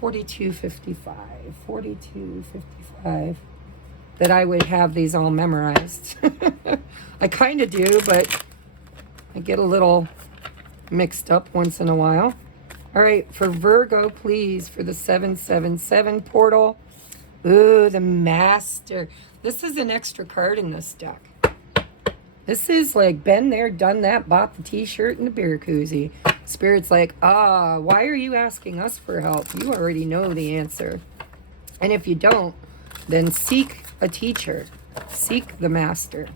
4255, that I would have these all memorized. I kind of do, but I get a little mixed up once in a while. All right, for Virgo, please, for the 777 portal. Ooh, the Master. This is an extra card in this deck. This is like been there, done that, bought the t-shirt and the beer koozie. Spirit's like, why are you asking us for help? You already know the answer. And if you don't, then seek a teacher. Seek the master.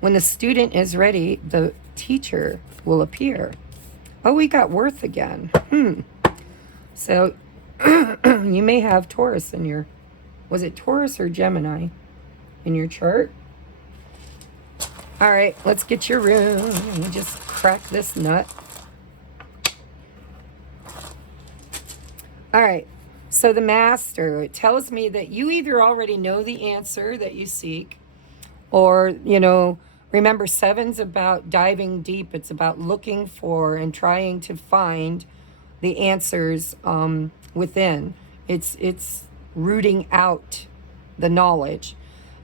When the student is ready, the teacher will appear. Oh, we got worth again. So you may have Taurus in your, was it Taurus or Gemini in your chart? All right, let's get your rune. Let me just crack this nut. All right, so the Master, it tells me that you either already know the answer that you seek, or, you know, remember, seven's about diving deep. It's about looking for and trying to find the answers within. It's rooting out the knowledge.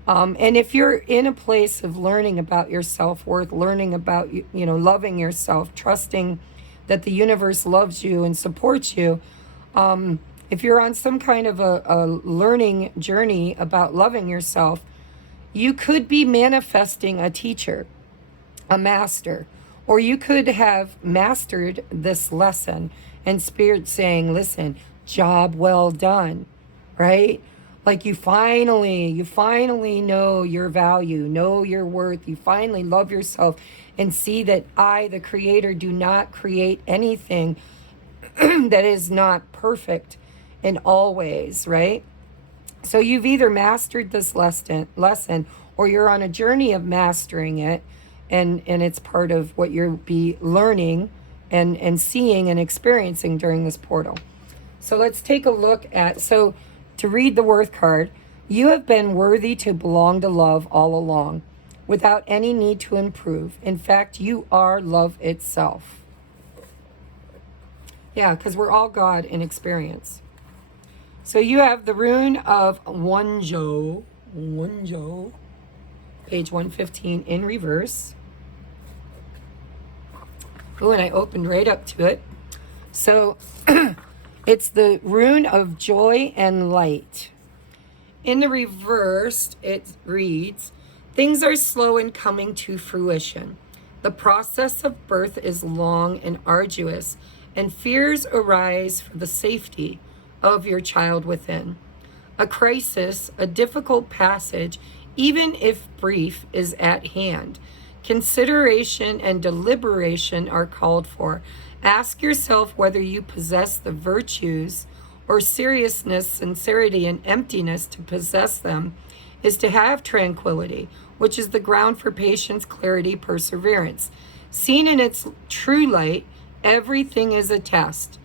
And if you're in a place of learning about your self-worth, learning about, you know, loving yourself, trusting that the universe loves you and supports you, if you're on some kind of a learning journey about loving yourself, you could be manifesting a teacher, a master, or you could have mastered this lesson and Spirit saying, listen, job well done, right? Like you finally know your value, know your worth. You finally love yourself and see that I, the creator, do not create anything that is not perfect in all ways, right? So you've either mastered this lesson or you're on a journey of mastering it, and it's part of what you'll be learning and seeing and experiencing during this portal. So let's take a look at, so to read the Worth card, you have been worthy to belong to love all along, without any need to improve. In fact, you are love itself. Yeah, because we're all God in experience. So you have the rune of Wonjo, page 115 in reverse. Oh, and I opened right up to it. So it's the rune of joy and light. In the reverse, it reads, things are slow in coming to fruition. The process of birth is long and arduous, and fears arise for the safety of your child within. A crisis, a difficult passage, even if brief, is at hand. Consideration and deliberation are called for. Ask yourself whether you possess the virtues, or seriousness, sincerity, and emptiness. To possess them is to have tranquility, which is the ground for patience, clarity, perseverance. Seen in its true light, everything is a test.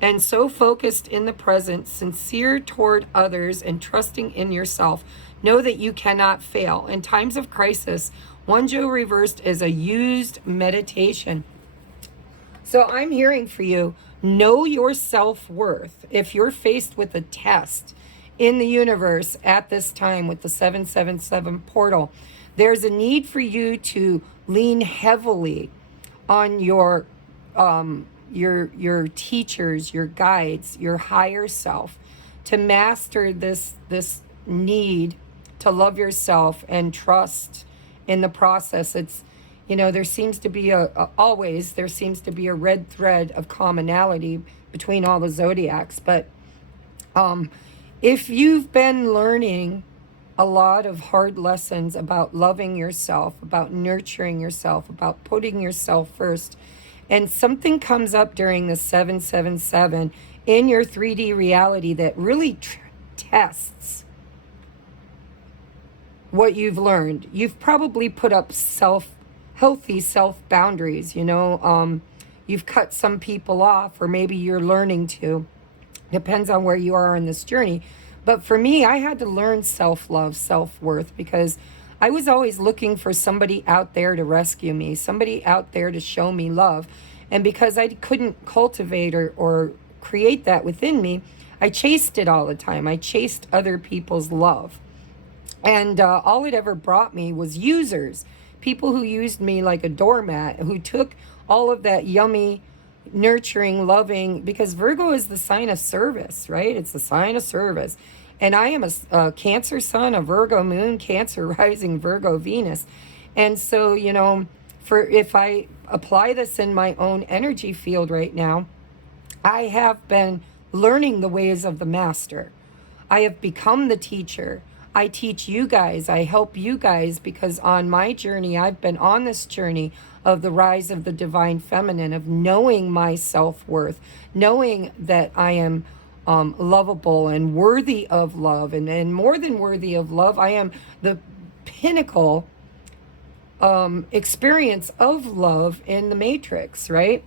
And so focused in the present, sincere toward others, and trusting in yourself, know that you cannot fail. In times of crisis, Wonjo reversed is a used meditation. So I'm hearing for you, know your self-worth. If you're faced with a test in the universe at this time with the 777 portal, there's a need for you to lean heavily on your teachers, your guides, your higher self, to master this need to love yourself and trust in the process. It's, you know, there seems to be always there seems to be a red thread of commonality between all the zodiacs. But if you've been learning a lot of hard lessons about loving yourself, about nurturing yourself, about putting yourself first, and something comes up during the 777 in your 3D reality that really tests what you've learned, you've probably put up healthy self boundaries. You know, you've cut some people off, or maybe you're learning to. Depends on where you are in this journey. But for me, I had to learn self-love, self-worth, because I was always looking for somebody out there to rescue me, somebody out there to show me love. And because I couldn't cultivate or create that within me, I chased it all the time. I chased other people's love. And all it ever brought me was users, people who used me like a doormat, who took all of that yummy, nurturing, loving, because Virgo is the sign of service, right? It's the sign of service. And I am a Cancer sun, a Virgo moon, Cancer rising, Virgo Venus. And so, you know, if I apply this in my own energy field right now, I have been learning the ways of the master. I have become the teacher. I teach you guys, I help you guys, because on my journey, I've been on this journey of the rise of the divine feminine, of knowing my self-worth, knowing that I am lovable and worthy of love, and more than worthy of love, I am the pinnacle experience of love in the matrix, right?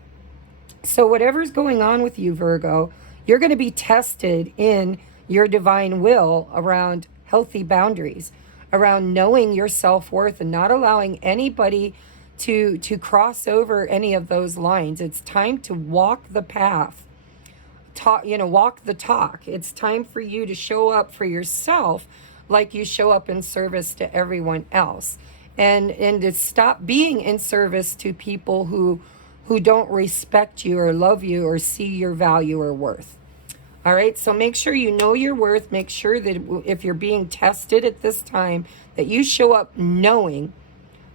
So whatever's going on with you, Virgo, you're going to be tested in your divine will around healthy boundaries, around knowing your self-worth and not allowing anybody to cross over any of those lines. It's time to walk the path, walk the talk. It's time for you to show up for yourself like you show up in service to everyone else, and to stop being in service to people who don't respect you or love you or see your value or worth. All right, so make sure you know your worth. Make sure that if you're being tested at this time, that you show up knowing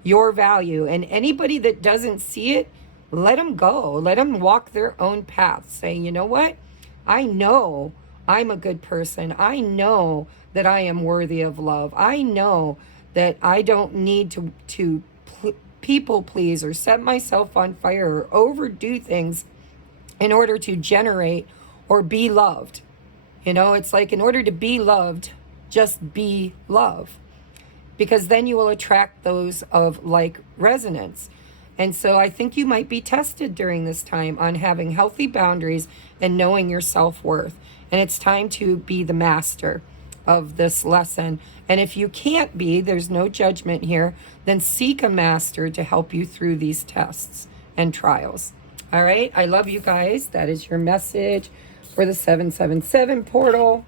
your value. And anybody that doesn't see it, let them go. Let them walk their own path. Say, you know what? I know I'm a good person. I know that I am worthy of love. I know that I don't need to people please or set myself on fire or overdo things in order to generate or be loved. You know, it's like in order to be loved, just be love. Because then you will attract those of like resonance. And so I think you might be tested during this time on having healthy boundaries and knowing your self-worth. And it's time to be the master of this lesson. And if you can't be, there's no judgment here, then seek a master to help you through these tests and trials. All right, I love you guys. That is your message for the 777 portal.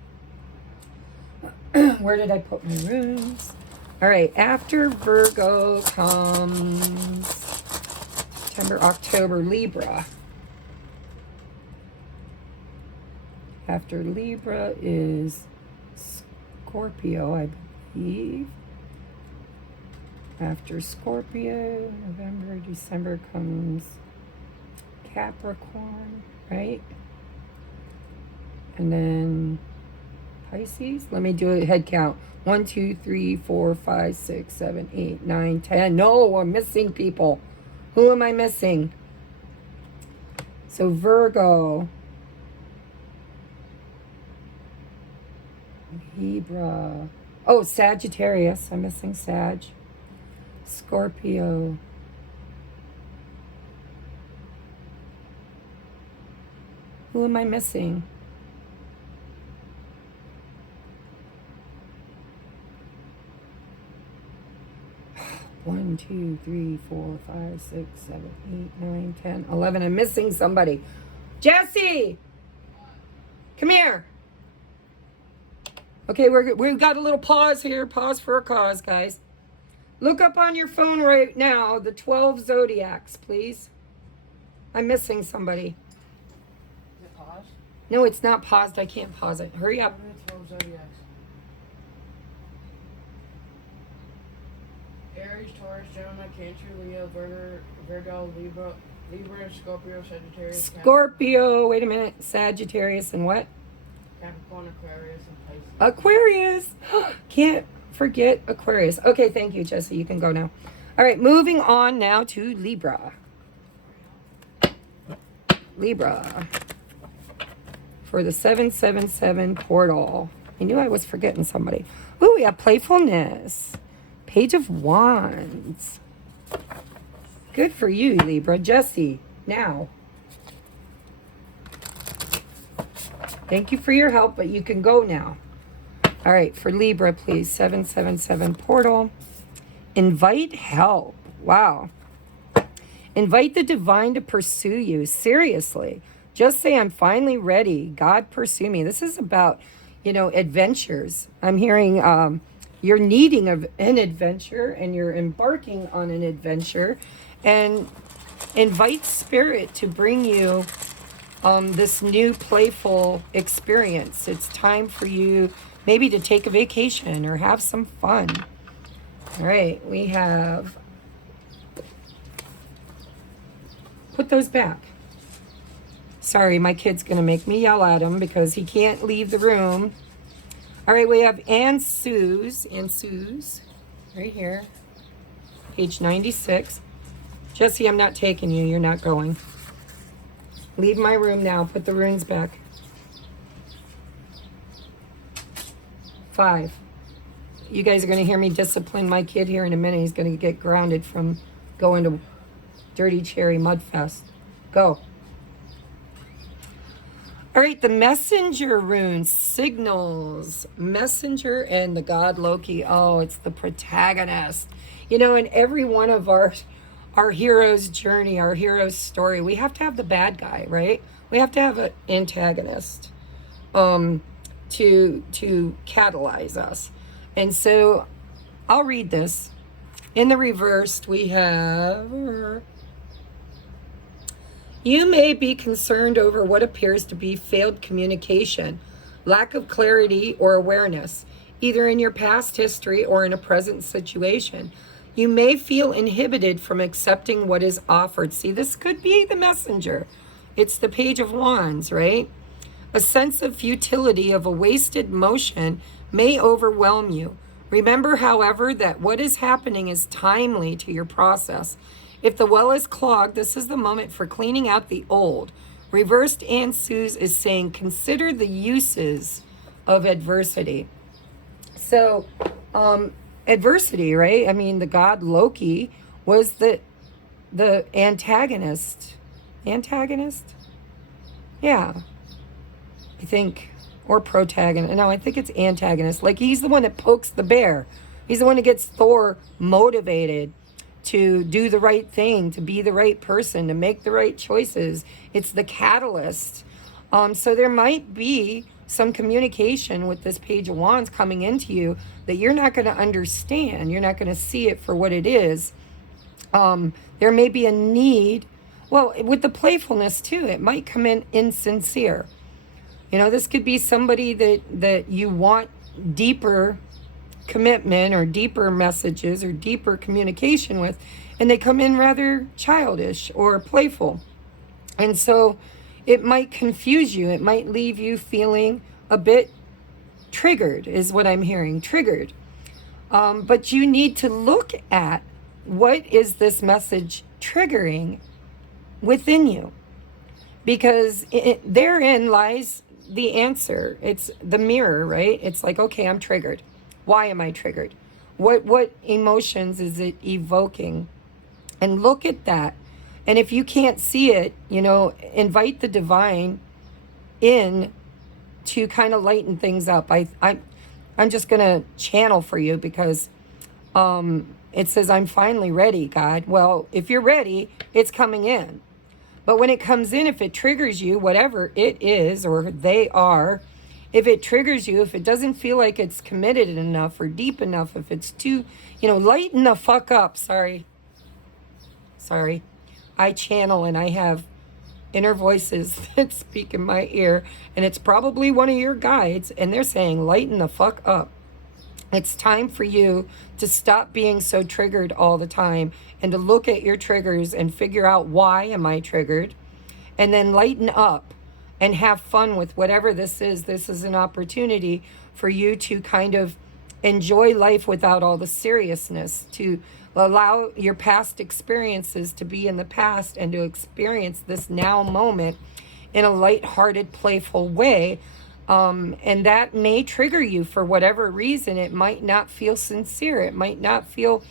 Where did I put my runes? All right, after Virgo comes September, October, Libra. After Libra is Scorpio, I believe. After Scorpio, November, December comes Capricorn, right? And then Pisces. Let me do a head count. 1, 2, 3, 4, 5, 6, 7, 8, 9, 10. No, I'm missing people. Who am I missing? So Virgo, Libra. Oh, Sagittarius. I'm missing Sag. Scorpio. Who am I missing? One, 2, 3, 4, 5, 6, 7, 8, 9, 10, 11. I'm missing somebody. Jesse! Come here. Okay, we've got a little pause here. Pause for a cause, guys. Look up on your phone right now the 12 zodiacs, please. I'm missing somebody. Is it paused? No, it's not paused. I can't pause it. Hurry up. 12 zodiacs. Aries, Taurus, Gemini, Cancer, Leo, Virgo, Libra, Scorpio, Sagittarius. Scorpio, wait a minute. Sagittarius and what? Capricorn, Aquarius, and Pisces. Aquarius. Can't forget Aquarius. Okay, thank you, Jesse. You can go now. All right, moving on now to Libra. Libra. For the 777 portal. I knew I was forgetting somebody. Ooh, we have playfulness. Page of Wands. Good for you, Libra. Jesse, now. Thank you for your help, but you can go now. All right, for Libra, please. 777 portal. Invite help. Wow. Invite the divine to pursue you. Seriously. Just say, I'm finally ready. God, pursue me. This is about, you know, adventures. I'm hearing you're needing an adventure and you're embarking on an adventure. And invite spirit to bring you this new playful experience. It's time for you maybe to take a vacation or have some fun. All right, we have... Put those back. Sorry, my kid's going to make me yell at him because he can't leave the room. All right, we have Ann Sue's right here, page 96. Jesse, I'm not taking you. You're not going. Leave my room now. Put the runes back. 5. You guys are going to hear me discipline my kid here in a minute. He's going to get grounded from going to Dirty Cherry Mud Fest. Go. All right, the messenger runes, signals, messenger, and the god Loki. Oh, it's the protagonist. You know, in every one of our hero's journey, our hero's story, we have to have the bad guy, right? We have to have an antagonist to catalyze us. And so I'll read this. In the reversed, we have... You may be concerned over what appears to be failed communication, lack of clarity or awareness, either in your past history or in a present situation. You may feel inhibited from accepting what is offered. See, this could be the messenger. It's the Page of Wands, right? A sense of futility of a wasted motion may overwhelm you. Remember, however, that what is happening is timely to your process. If the well is clogged, this is the moment for cleaning out the old, Reversed Ansuz is saying, consider the uses of adversity. So, adversity, right? I mean, the god Loki was the antagonist. Antagonist? Yeah. I think, or protagonist. No, I think it's antagonist. Like, he's the one that pokes the bear. He's the one that gets Thor motivated to do the right thing, to be the right person, to make the right choices. It's the catalyst. So there might be some communication with this Page of Wands coming into you that you're not going to understand. You're not going to see it for what it is. There may be a need. Well, with the playfulness too, it might come in insincere. You know, this could be somebody that you want deeper commitment or deeper messages or deeper communication with, and they come in rather childish or playful. And so it might confuse you. It might leave you feeling a bit triggered, is what I'm hearing, triggered. But you need to look at what is this message triggering within you, because therein lies the answer. It's the mirror, right? It's like, okay, I'm triggered. Why am I triggered? What emotions is it evoking? And look at that. And if you can't see it, you know, invite the divine in to kind of lighten things up. I'm just going to channel for you, because it says, I'm finally ready, God. Well, if you're ready, it's coming in. But when it comes in, if it triggers you, whatever it is, or they are, if it triggers you, if it doesn't feel like it's committed enough or deep enough, if it's too, you know, lighten the fuck up. Sorry. I channel and I have inner voices that speak in my ear, and it's probably one of your guides, and they're saying, lighten the fuck up. It's time for you to stop being so triggered all the time, and to look at your triggers and figure out, why am I triggered? And then lighten up and have fun with whatever this is. This is an opportunity for you to kind of enjoy life without all the seriousness, to allow your past experiences to be in the past, and to experience this now moment in a lighthearted, playful way. And that may trigger you for whatever reason. It might not feel sincere. It might not feel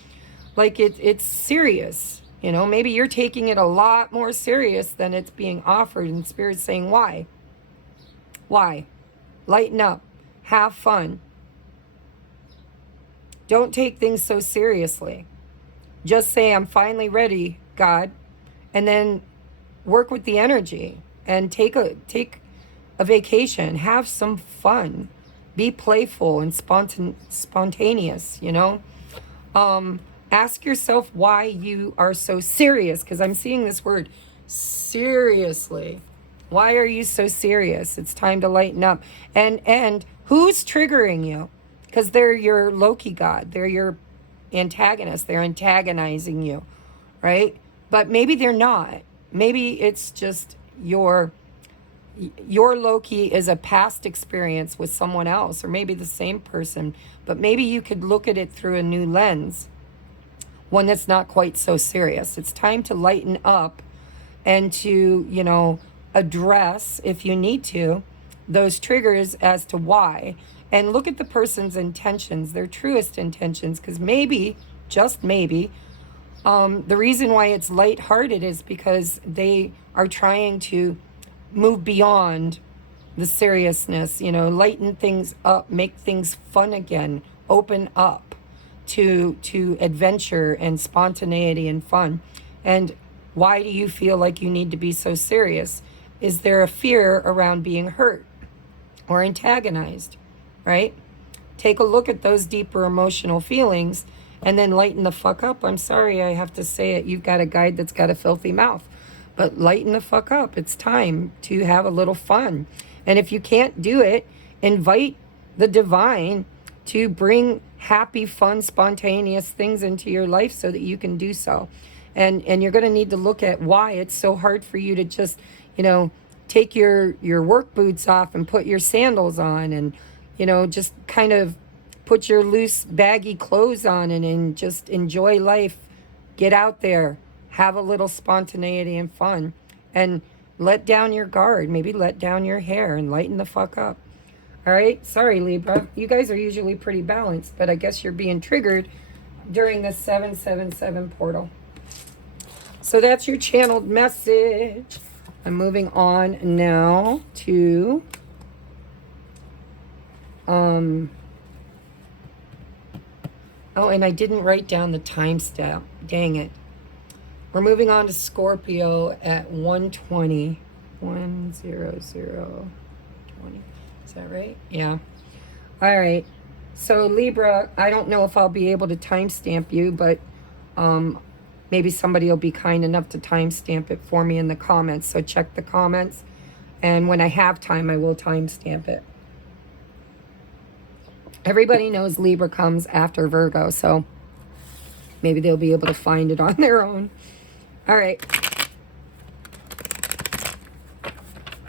like it's serious. You know, maybe you're taking it a lot more serious than it's being offered, and Spirit's saying, why? Why? Lighten up. Have fun. Don't take things so seriously. Just say, I'm finally ready, God. And then work with the energy and take a vacation. Have some fun. Be playful and spontaneous, you know. Ask yourself why you are so serious, because I'm seeing this word, seriously. Why are you so serious? It's time to lighten up. And who's triggering you? Because they're your Loki god. They're your antagonist. They're antagonizing you, right? But maybe they're not. Maybe it's just your Loki is a past experience with someone else, or maybe the same person. But maybe you could look at it through a new lens, one that's not quite so serious. It's time to lighten up and to, you know, address, if you need to, those triggers as to why. And look at the person's intentions, their truest intentions, because maybe, just maybe, the reason why it's lighthearted is because they are trying to move beyond the seriousness, you know, lighten things up, make things fun again, open up to adventure and spontaneity and fun. And why do you feel like you need to be so serious? Is there a fear around being hurt or antagonized, right? Take a look at those deeper emotional feelings and then lighten the fuck up. I'm sorry, I have to say it. You've got a guide that's got a filthy mouth. But lighten the fuck up. It's time to have a little fun. And if you can't do it, invite the divine to bring happy, fun, spontaneous things into your life so that you can do so. And you're going to need to look at why it's so hard for you to just, you know, take your work boots off and put your sandals on, and, you know, just kind of put your loose, baggy clothes on and just enjoy life. Get out there. Have a little spontaneity and fun. And let down your guard, maybe let down your hair and lighten the fuck up. All right, sorry Libra, you guys are usually pretty balanced, but I guess you're being triggered during the 777 portal. So that's your channeled message. I'm moving on now to oh, and I didn't write down the timestamp. Dang it. We're moving on to Scorpio at 1:20. 1:00:20. Is that right? Yeah. All right. So Libra, I don't know if I'll be able to timestamp you, but maybe somebody will be kind enough to timestamp it for me in the comments. So check the comments, and when I have time, I will timestamp it. Everybody knows Libra comes after Virgo, so maybe they'll be able to find it on their own. All right.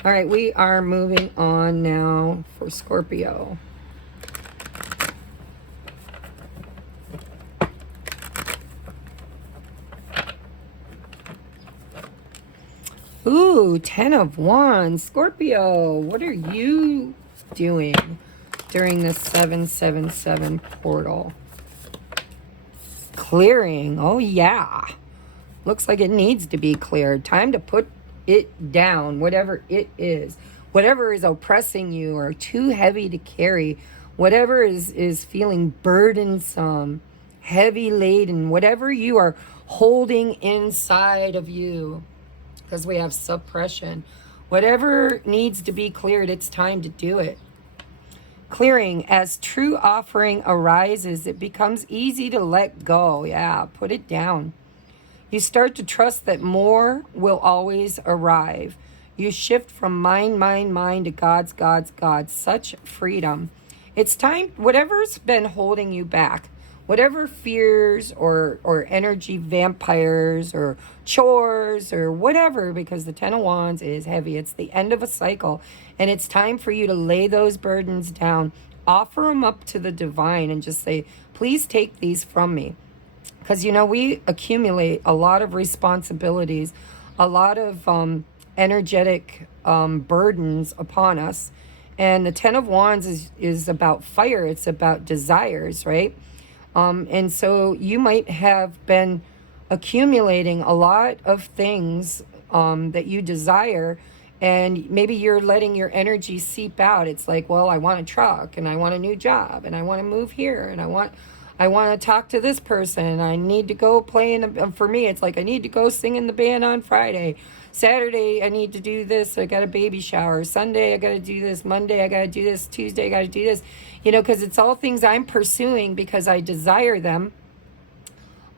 All right, we are moving on now for Scorpio. Ooh, 10 of Wands. Scorpio, what are you doing during the 777 portal? Clearing. Oh, yeah. Looks like it needs to be cleared. Time to put it down, whatever it is. Whatever is oppressing you or too heavy to carry. Whatever is feeling burdensome, heavy laden. Whatever you are holding inside of you. Because we have suppression. Whatever needs to be cleared, it's time to do it. Clearing. As true offering arises, it becomes easy to let go. Yeah, put it down. You start to trust that more will always arrive. You shift from mind to God's. Such freedom. It's time, whatever's been holding you back, whatever fears or energy vampires or chores or whatever, because the 10 of Wands is heavy. It's the end of a cycle, and it's time for you to lay those burdens down, offer them up to the divine, and just say, please take these from me. Because, you know, we accumulate a lot of responsibilities, a lot of energetic burdens upon us. And the 10 of Wands is about fire. It's about desires, right? And so you might have been accumulating a lot of things that you desire, and maybe you're letting your energy seep out. It's like, well, I want a truck, and I want a new job, and I want to move here, and I want to talk to this person. I need to go play in for me, it's like I need to go sing in the band on Friday. Saturday, I need to do this. I got a baby shower. Sunday, I got to do this. Monday, I got to do this. Tuesday, I got to do this. You know, because it's all things I'm pursuing because I desire them.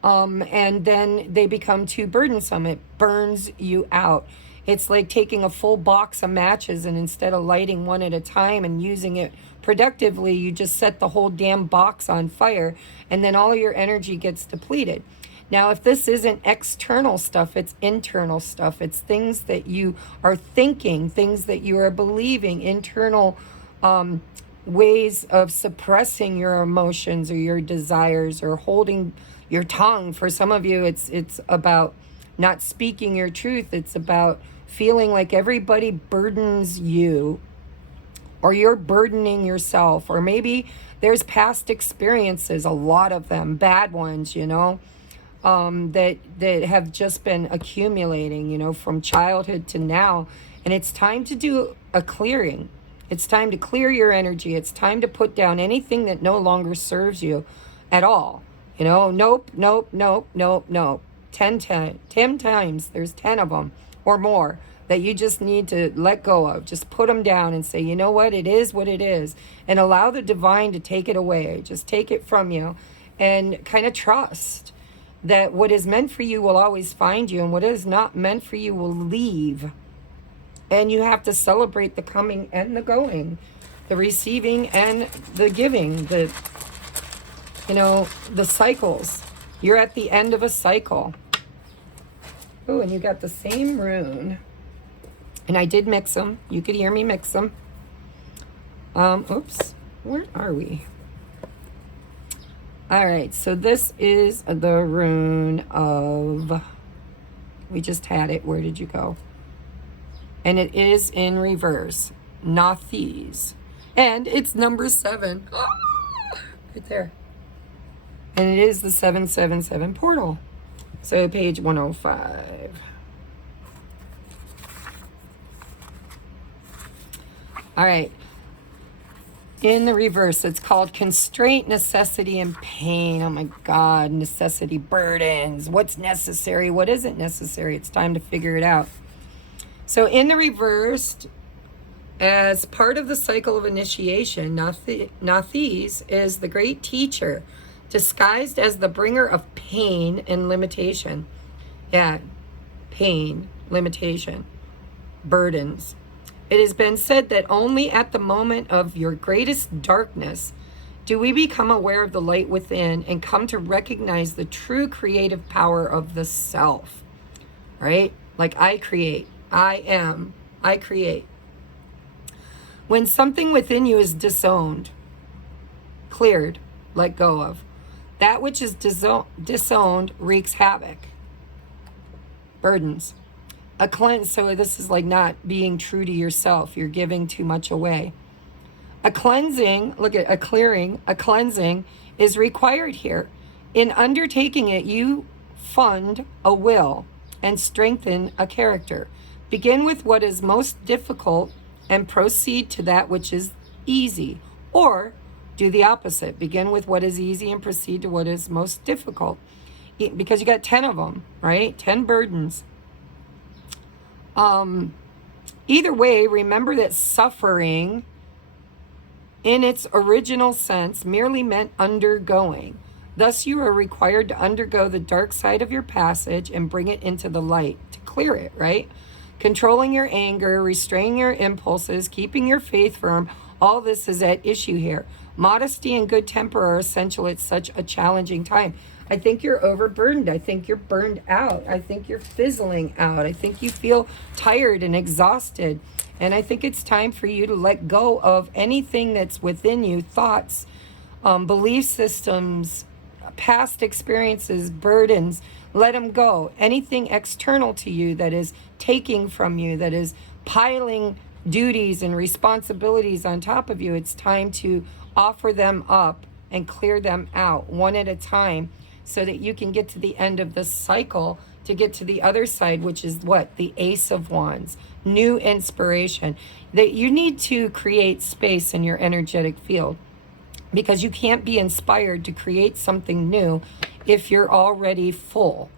And then they become too burdensome. It burns you out. It's like taking a full box of matches, and instead of lighting one at a time and using it productively, you just set the whole damn box on fire, and then all your energy gets depleted. Now, if this isn't external stuff, it's internal stuff. It's things that you are thinking, things that you are believing, internal ways of suppressing your emotions or your desires, or holding your tongue. For some of you, it's about not speaking your truth. It's about feeling like everybody burdens you, or you're burdening yourself, or maybe there's past experiences, a lot of them, bad ones, you know, that have just been accumulating, you know, from childhood to now. And it's time to do a clearing. It's time to clear your energy. It's time to put down anything that no longer serves you at all. You know, nope. 10 times, there's 10 of them or more that you just need to let go of. Just put them down and say, you know what, it is what it is. And allow the divine to take it away. Just take it from you, and kind of trust that what is meant for you will always find you, and what is not meant for you will leave. And you have to celebrate the coming and the going, the receiving and the giving, the cycles. You're at the end of a cycle. Oh, and you got the same rune. And I did mix them. You could hear me mix them. Oops. Where are we? All right. So this is the rune of... We just had it. Where did you go? and it is in reverse. Nathes. And it's number 7. Right there. And it is the 777 portal. So page 105. All right. In the reverse, it's called constraint, necessity, and pain. Oh my God, necessity, burdens. What's necessary? What isn't necessary? It's time to figure it out. So in the reversed, as part of the cycle of initiation, Nathes is the great teacher, disguised as the bringer of pain and limitation. Yeah, pain, limitation, burdens. It has been said that only at the moment of your greatest darkness do we become aware of the light within and come to recognize the true creative power of the self, right? Like I create, I am, I create. When something within you is disowned, cleared, let go of, that which is disowned wreaks havoc, burdens. A cleanse, so this is like not being true to yourself. You're giving too much away. A cleansing, look at a clearing, a cleansing is required here. In undertaking it, you fund a will and strengthen a character. Begin with what is most difficult and proceed to that which is easy. Or do the opposite. Begin with what is easy and proceed to what is most difficult. Because you got 10 of them, right? 10 burdens. Either way, remember that suffering in its original sense merely meant undergoing. Thus, you are required to undergo the dark side of your passage and bring it into the light, to clear it, right? Controlling your anger, restraining your impulses, keeping your faith firm, all this is at issue here. Modesty and good temper are essential at such a challenging time. I think you're overburdened. I think you're burned out. I think you're fizzling out. I think you feel tired and exhausted. And I think it's time for you to let go of anything that's within you, thoughts, belief systems, past experiences, burdens. Let them go. Anything external to you that is taking from you, that is piling duties and responsibilities on top of you, it's time to offer them up and clear them out one at a time, so that you can get to the end of this cycle, to get to the other side, which is what? The Ace of Wands, new inspiration. That you need to create space in your energetic field, because you can't be inspired to create something new if you're already full.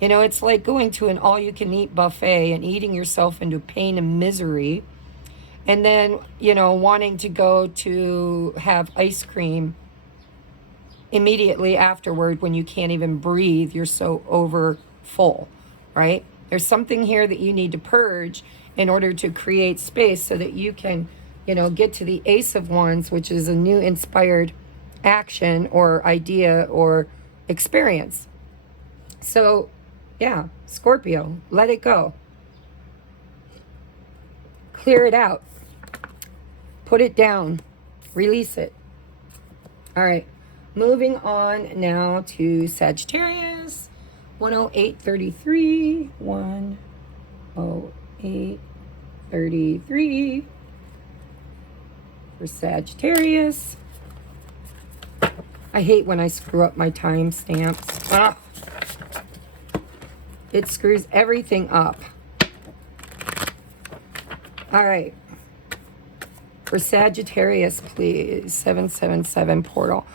You know, it's like going to an all-you-can-eat buffet and eating yourself into pain and misery, and then, you know, wanting to go to have ice cream immediately afterward when you can't even breathe. You're so over full, right? There's something here that you need to purge in order to create space so that you can, you know, get to the Ace of Wands, which is a new inspired action or idea or experience. So, yeah, Scorpio, let it go. Clear it out. Put it down. Release it. All right. Moving on now to Sagittarius, 108.33, 108.33 for Sagittarius. I hate when I screw up my time stamps. It screws everything up. All right. For Sagittarius, please, 777 portal.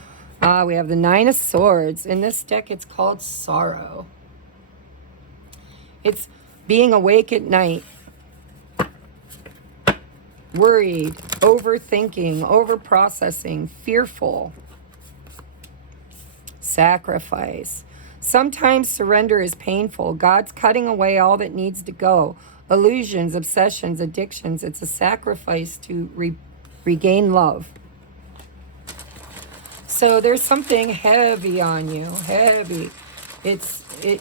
We have the Nine of Swords. In this deck, it's called Sorrow. It's being awake at night, worried, overthinking, overprocessing, fearful, sacrifice. Sometimes surrender is painful. God's cutting away all that needs to go. Illusions, obsessions, addictions. It's a sacrifice to regain love. So there's something heavy on you, heavy.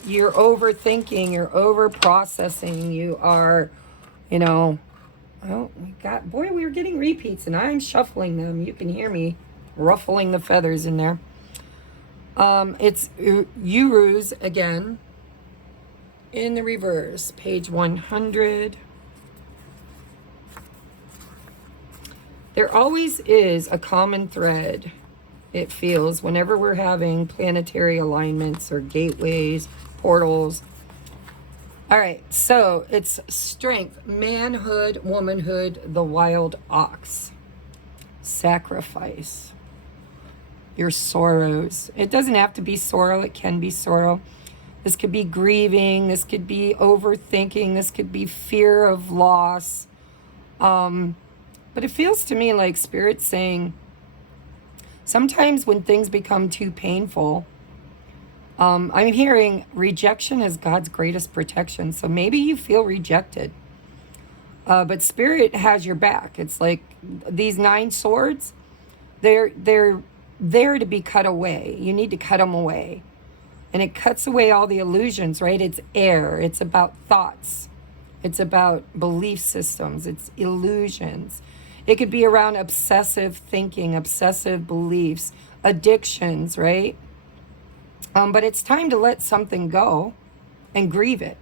You're overthinking, you're over-processing, you are, you know, oh my God, boy, we were getting repeats and I'm shuffling them. You can hear me ruffling the feathers in there. It's Urus again, in the reverse, page 100. There always is a common thread, it feels, whenever we're having planetary alignments or gateways, portals. All right, so it's strength, manhood, womanhood, the wild ox, sacrifice, your sorrows. It doesn't have to be sorrow, it can be sorrow. This could be grieving, this could be overthinking, this could be fear of loss. But it feels to me like Spirit's saying, sometimes when things become too painful, I'm hearing rejection is God's greatest protection. So maybe you feel rejected. But Spirit has your back. It's like these 9 swords, they're there to be cut away. You need to cut them away. And it cuts away all the illusions, right? It's air. It's about thoughts. It's about belief systems. It's illusions. It could be around obsessive thinking, obsessive beliefs, addictions, right? But it's time to let something go and grieve it.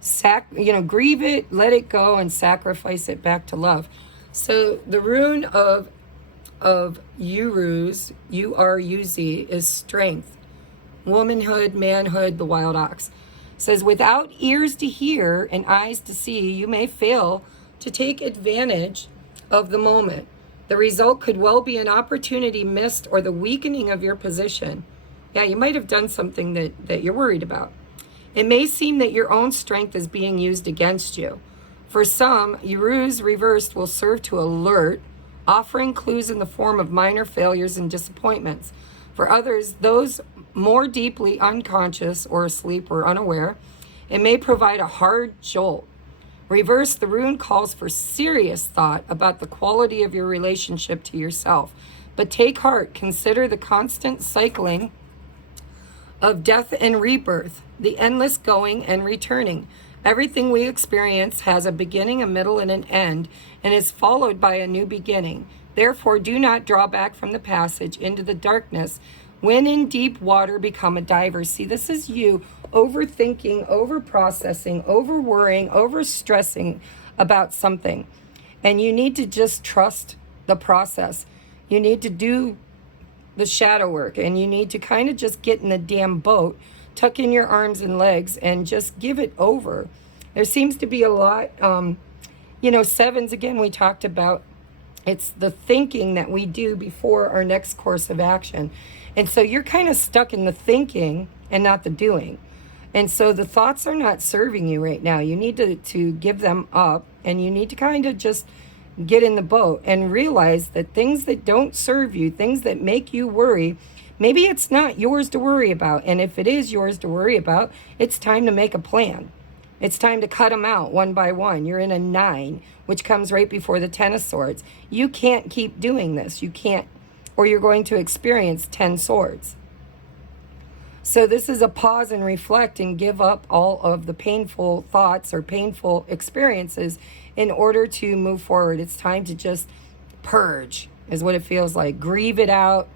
Grieve it, let it go, and sacrifice it back to love. So the rune of Uruz, U-R-U-Z, is strength, womanhood, manhood, the wild ox. It says, without ears to hear and eyes to see, you may fail to take advantage of the moment. The result could well be an opportunity missed or the weakening of your position. Yeah, you might have done something that you're worried about. It may seem that your own strength is being used against you. For some, Uruz reversed will serve to alert, offering clues in the form of minor failures and disappointments. For others, those more deeply unconscious or asleep or unaware, it may provide a hard jolt. Reverse, the rune calls for serious thought about the quality of your relationship to yourself. But take heart, consider the constant cycling of death and rebirth, the endless going and returning. Everything we experience has a beginning, a middle, and an end, and is followed by a new beginning. Therefore, do not draw back from the passage into the darkness. When in deep water, become a diver. See, this is you overthinking, over-processing, over-worrying, over-stressing about something. And you need to just trust the process. You need to do the shadow work, and you need to kind of just get in the damn boat, tuck in your arms and legs, and just give it over. There seems to be a lot, sevens, again, we talked about, it's the thinking that we do before our next course of action. And so you're kind of stuck in the thinking and not the doing. And so the thoughts are not serving you right now. You need to give them up, and you need to kind of just get in the boat and realize that things that don't serve you, things that make you worry, maybe it's not yours to worry about. And if it is yours to worry about, it's time to make a plan. It's time to cut them out one by one. You're in a 9, which comes right before the 10 of swords. You can't keep doing this. You can't, or you're going to experience 10 swords. So this is a pause and reflect and give up all of the painful thoughts or painful experiences in order to move forward. It's time to just purge, is what it feels like. Grieve it out,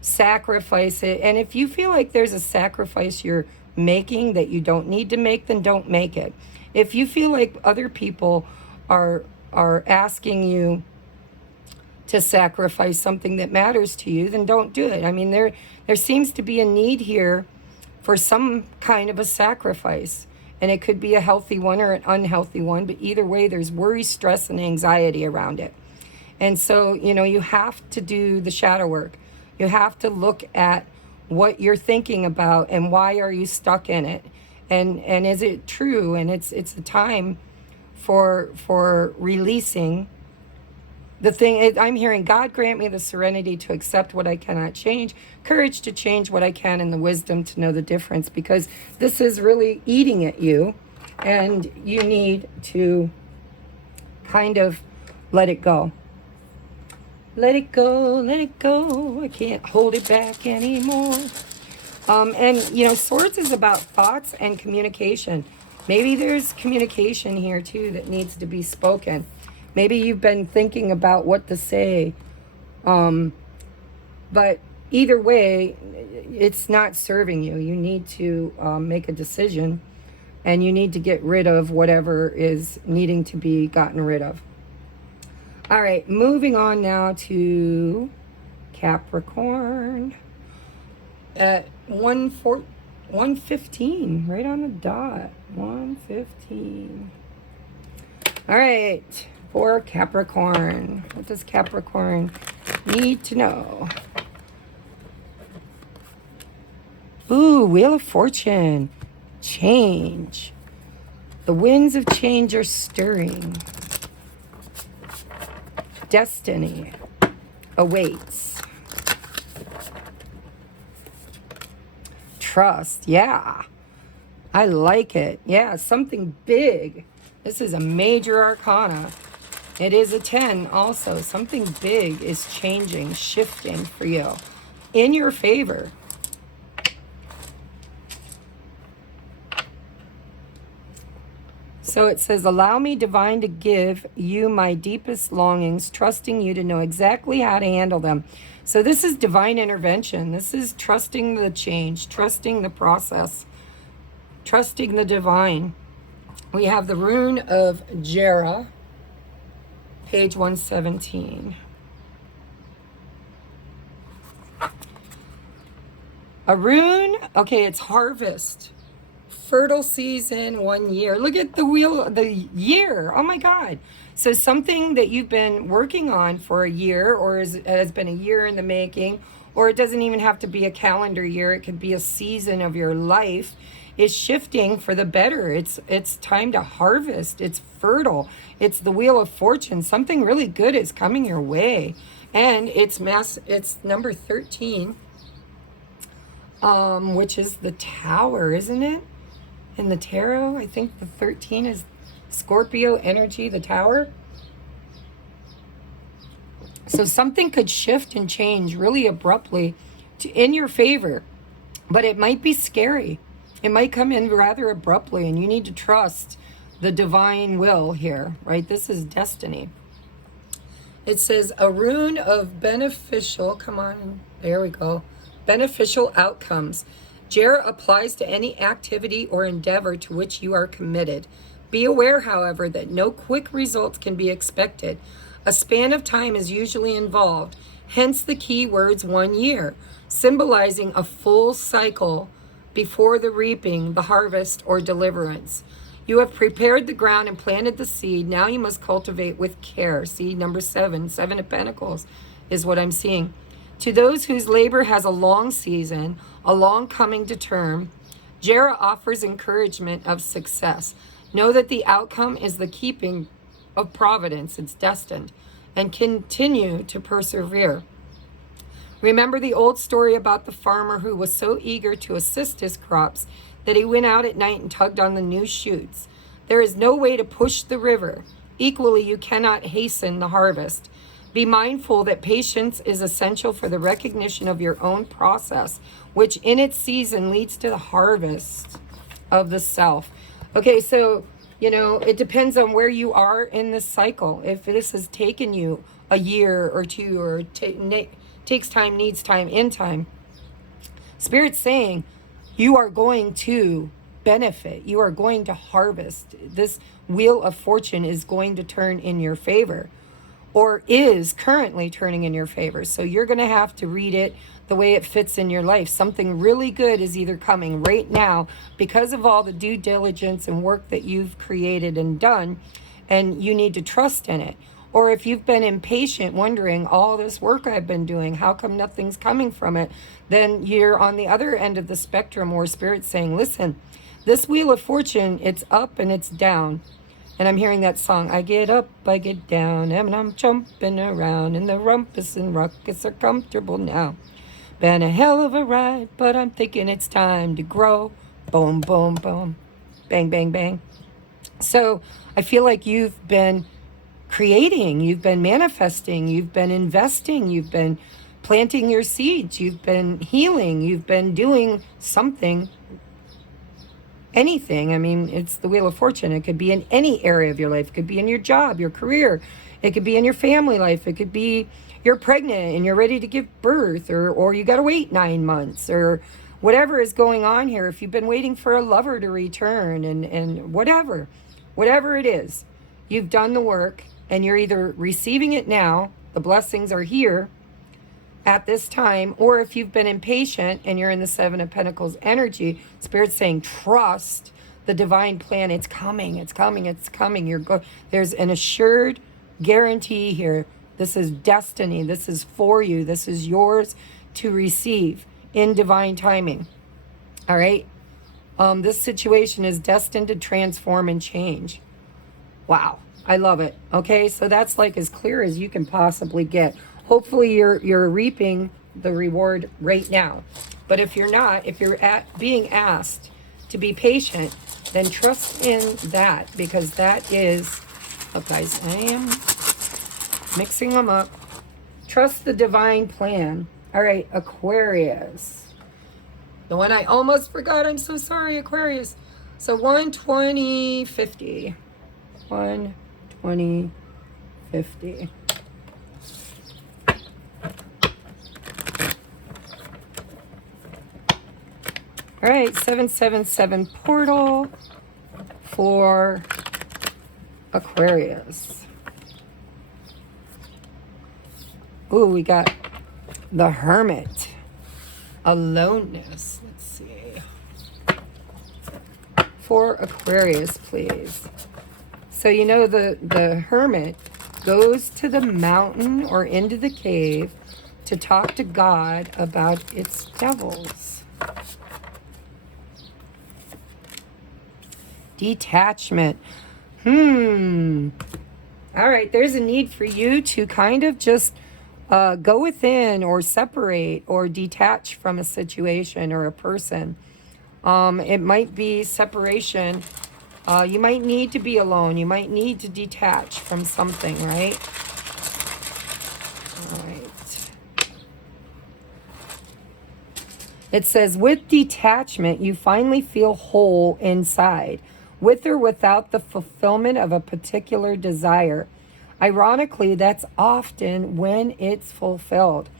sacrifice it. And if you feel like there's a sacrifice you're making that you don't need to make, then don't make it. If you feel like other people are asking you to sacrifice something that matters to you, then don't do it. I mean, there seems to be a need here for some kind of a sacrifice. And it could be a healthy one or an unhealthy one, but either way, there's worry, stress, and anxiety around it. And so, you have to do the shadow work. You have to look at what you're thinking about and why are you stuck in it, and is it true? And it's a time for releasing the thing. I'm hearing, God grant me the serenity to accept what I cannot change, courage to change what I can, and the wisdom to know the difference, because this is really eating at you, and you need to kind of let it go. Let it go, let it go. I can't hold it back anymore. Swords is about thoughts and communication. Maybe there's communication here too that needs to be spoken. Maybe you've been thinking about what to say. But either way, it's not serving you. You need to make a decision, and you need to get rid of whatever is needing to be gotten rid of. All right, moving on now to Capricorn at 1:15, right on the dot. 1:15. All right, for Capricorn. What does Capricorn need to know? Ooh, Wheel of Fortune. Change. The winds of change are stirring. Destiny awaits. Trust. Yeah. I like it. Yeah, something big. This is a major arcana. It is a 10 also. Something big is changing, shifting for you in your favor. So it says, allow me, divine, to give you my deepest longings, trusting you to know exactly how to handle them. So this is divine intervention. This is trusting the change, trusting the process, trusting the divine. We have the rune of Jera, page 117. A rune, okay, it's harvest. Fertile season, 1 year. Look at the wheel, the year. Oh my God. So something that you've been working on for a year, or has been a year in the making, or it doesn't even have to be a calendar year. It could be a season of your life, is shifting for the better. It's time to harvest. It's fertile. It's the Wheel of Fortune. Something really good is coming your way. And it's number 13, which is the Tower, isn't it? In the tarot, I think the 13 is Scorpio energy, the Tower. So something could shift and change really abruptly in your favor, but it might be scary. It might come in rather abruptly, and you need to trust the divine will here, right? This is destiny. It says a rune of beneficial, come on, there we go, beneficial outcomes. Jera applies to any activity or endeavor to which you are committed. Be aware, however, that no quick results can be expected. A span of time is usually involved, hence the key words 1 year, symbolizing a full cycle before the reaping, the harvest, or deliverance. You have prepared the ground and planted the seed. Now you must cultivate with care. See, number 7, 7 of Pentacles is what I'm seeing. To those whose labor has a long season, a long coming to term, Jera offers encouragement of success. Know that the outcome is the keeping of providence. It's destined. And continue to persevere. Remember the old story about the farmer who was so eager to assist his crops that he went out at night and tugged on the new shoots. There is no way to push the river. Equally, you cannot hasten the harvest. Be mindful that patience is essential for the recognition of your own process, which in its season leads to the harvest of the self. Okay, so, it depends on where you are in this cycle. If this has taken you a year or two, or takes time, needs time, in time, Spirit's saying you are going to benefit. You are going to harvest. This Wheel of Fortune is going to turn in your favor, or is currently turning in your favor. So you're going to have to read it the way it fits in your life. Something really good is either coming right now because of all the due diligence and work that you've created and done, and you need to trust in it. Or if you've been impatient, wondering, all this work I've been doing, how come nothing's coming from it? Then you're on the other end of the spectrum where Spirit's saying, listen, this Wheel of Fortune, it's up and it's down. And I'm hearing that song, I get up, I get down, and I'm jumping around, and the rumpus and ruckus are comfortable now. Been a hell of a ride, but I'm thinking it's time to grow. Boom, boom, boom. Bang, bang, bang. So I feel like you've been creating, you've been manifesting, you've been investing, you've been planting your seeds, you've been healing, you've been doing something. Anything. I mean, it's the Wheel of Fortune. It could be in any area of your life. It could be in your job, your career. It could be in your family life. It could be you're pregnant and you're ready to give birth, or you got to wait 9 months, or whatever is going on here. If you've been waiting for a lover to return, and whatever it is, you've done the work and you're either receiving it now, the blessings are here at this time, or if you've been impatient and you're in the Seven of Pentacles energy, Spirit's saying trust the divine plan. It's coming, it's coming, it's coming. There's an assured guarantee here. This is destiny. This is for you. This is yours to receive in divine timing. All right? This situation is destined to transform and change. Wow. I love it. Okay? So that's like as clear as you can possibly get. Hopefully you're reaping the reward right now. But if you're not, if you're being asked to be patient, then trust in that, because that is, oh guys, I am mixing them up. Trust the divine plan. All right, Aquarius. The one I almost forgot. I'm so sorry, Aquarius. So 120, 50. 120, 50. All right, 777 portal for Aquarius. Ooh, we got the Hermit. Aloneness. Let's see. For Aquarius, please. So you know the Hermit goes to the mountain or into the cave to talk to God about its devils. Detachment. All right, there's a need for you to kind of just go within or separate or detach from a situation or a person. It might be separation. You might need to be alone. You might need to detach from something, right? All right. It says, with detachment, you finally feel whole inside, with or without the fulfillment of a particular desire. Ironically, that's often when it's fulfilled.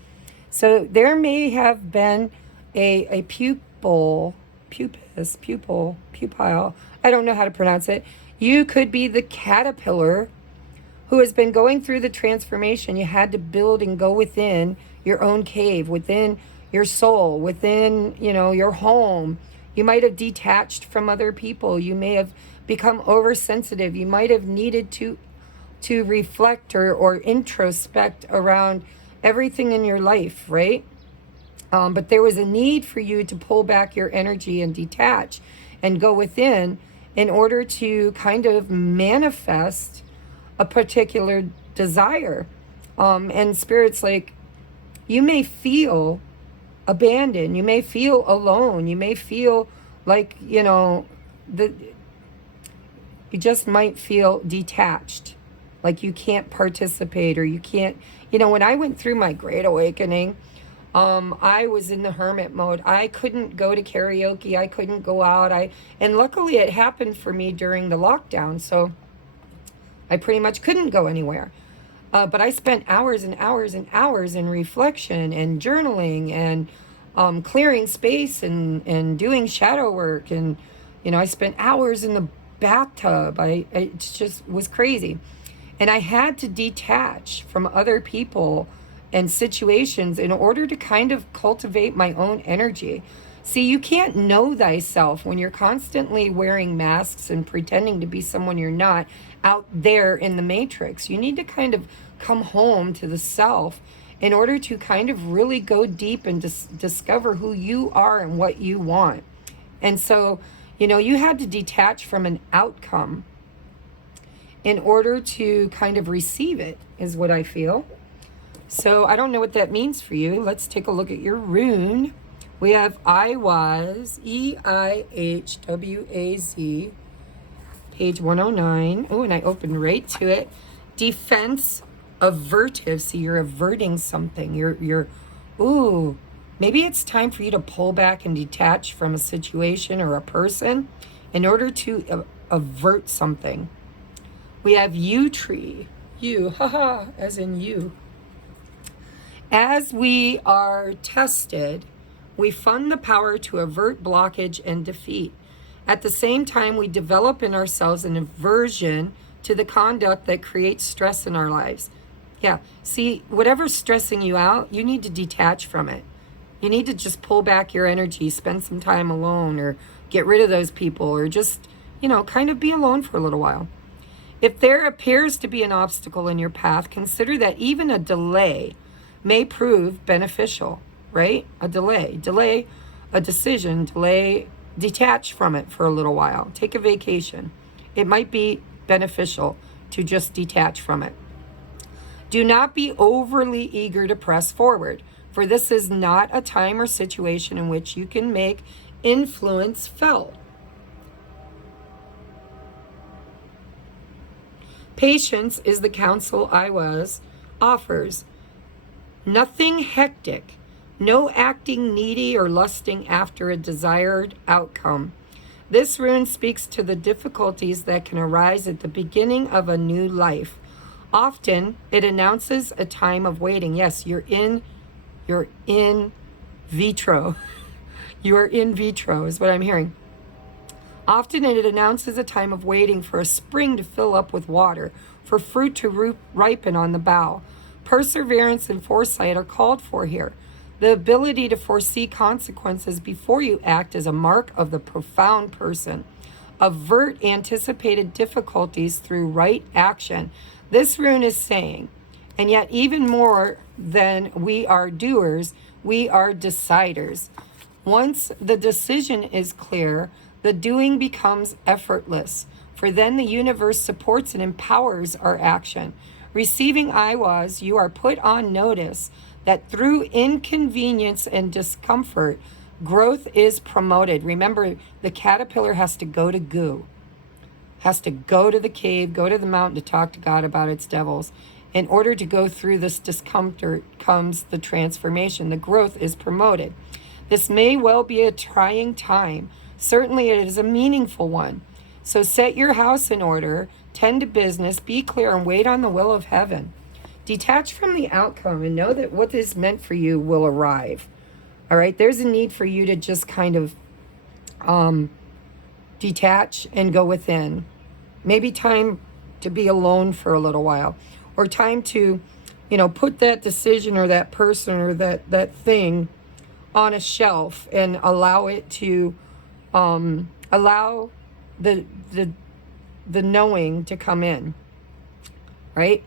So there may have been a pupil, I don't know how to pronounce it. You could be the caterpillar who has been going through the transformation. You had to build and go within your own cave, within your soul, within, your home. You might have detached from other people. You may have become oversensitive. You might have needed to reflect or introspect around everything in your life, right? But there was a need for you to pull back your energy and detach and go within in order to kind of manifest a particular desire. And Spirit's like, you may feel abandoned. You may feel alone. You may feel like, you just might feel detached, like you can't participate or you can't, when I went through my Great Awakening, I was in the hermit mode. I couldn't go to karaoke. I couldn't go out. And luckily it happened for me during the lockdown. So I pretty much couldn't go anywhere. But I spent hours and hours and hours in reflection and journaling and clearing space and doing shadow work. And, I spent hours in the bathtub. It just was crazy. And I had to detach from other people and situations in order to kind of cultivate my own energy. See, you can't know thyself when you're constantly wearing masks and pretending to be someone you're not out there in the matrix. You need to kind of come home to the self in order to kind of really go deep and discover who you are and what you want. And so, you had to detach from an outcome in order to kind of receive it, is what I feel. So I don't know what that means for you. Let's take a look at your rune. We have Eiwaz, E-I-H-W-A-Z, page 109. Oh, and I opened right to it. Defense, avertive. So you're averting something. Ooh, maybe it's time for you to pull back and detach from a situation or a person in order to avert something. We have yew tree. You, haha, as in you. As we are tested, we fund the power to avert blockage and defeat. At the same time, we develop in ourselves an aversion to the conduct that creates stress in our lives. Yeah, see, whatever's stressing you out, you need to detach from it. You need to just pull back your energy, spend some time alone, or get rid of those people, or just, kind of be alone for a little while. If there appears to be an obstacle in your path, consider that even a delay may prove beneficial, right? A delay a decision, detach from it for a little while. Take a vacation. It might be beneficial to just detach from it. Do not be overly eager to press forward, for this is not a time or situation in which you can make influence felt. Patience is the counsel Iwas offers. Nothing hectic, no acting needy or lusting after a desired outcome. This rune speaks to the difficulties that can arise at the beginning of a new life. Often, it announces a time of waiting. Yes, you're in vitro. You are in vitro is what I'm hearing. Often it announces a time of waiting for a spring to fill up with water, for fruit to ripen on the bough. Perseverance and foresight are called for here. The ability to foresee consequences before you act is a mark of the profound person. Avert anticipated difficulties through right action. This rune is saying, and yet even more than we are doers, we are deciders. Once the decision is clear, the doing becomes effortless, for then the universe supports and empowers our action. Receiving Iwas, you are put on notice that through inconvenience and discomfort, growth is promoted. Remember, the caterpillar has to go to goo, has to go to the cave, go to the mountain to talk to God about its devils. In order to go through this discomfort comes the transformation. The growth is promoted. This may well be a trying time. Certainly it is a meaningful one. So set your house in order, tend to business, be clear, and wait on the will of heaven. Detach from the outcome and know that what is meant for you will arrive. All right, there's a need for you to just kind of detach and go within. Maybe time to be alone for a little while, or time to, put that decision or that person or that thing on a shelf and allow it to, allow the knowing to come in, right?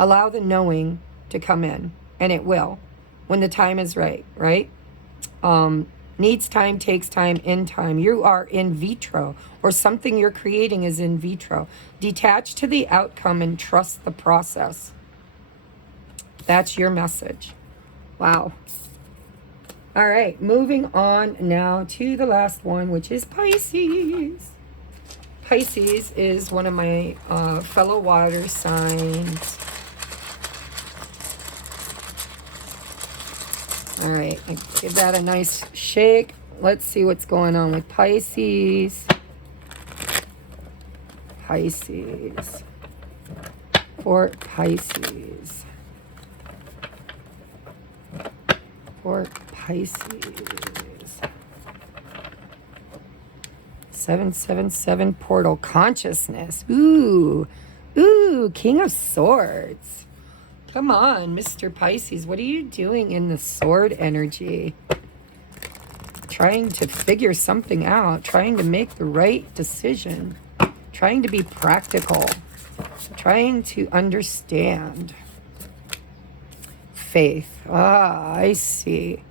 Allow the knowing to come in, and it will when the time is right, right? Needs time, takes time, in time. You are in vitro, or something you're creating is in vitro. Detach to the outcome and trust the process. That's your message. Wow. All right, moving on now to the last one, which is Pisces. Pisces is one of my fellow water signs. All right, give that a nice shake. Let's see what's going on with Pisces. Pisces. For Pisces. For Pisces. 777 portal consciousness. Ooh, King of Swords. Come on, Mr. Pisces. What are you doing in the sword energy? Trying to figure something out. Trying to make the right decision. Trying to be practical. Trying to understand. Faith. Ah, I see.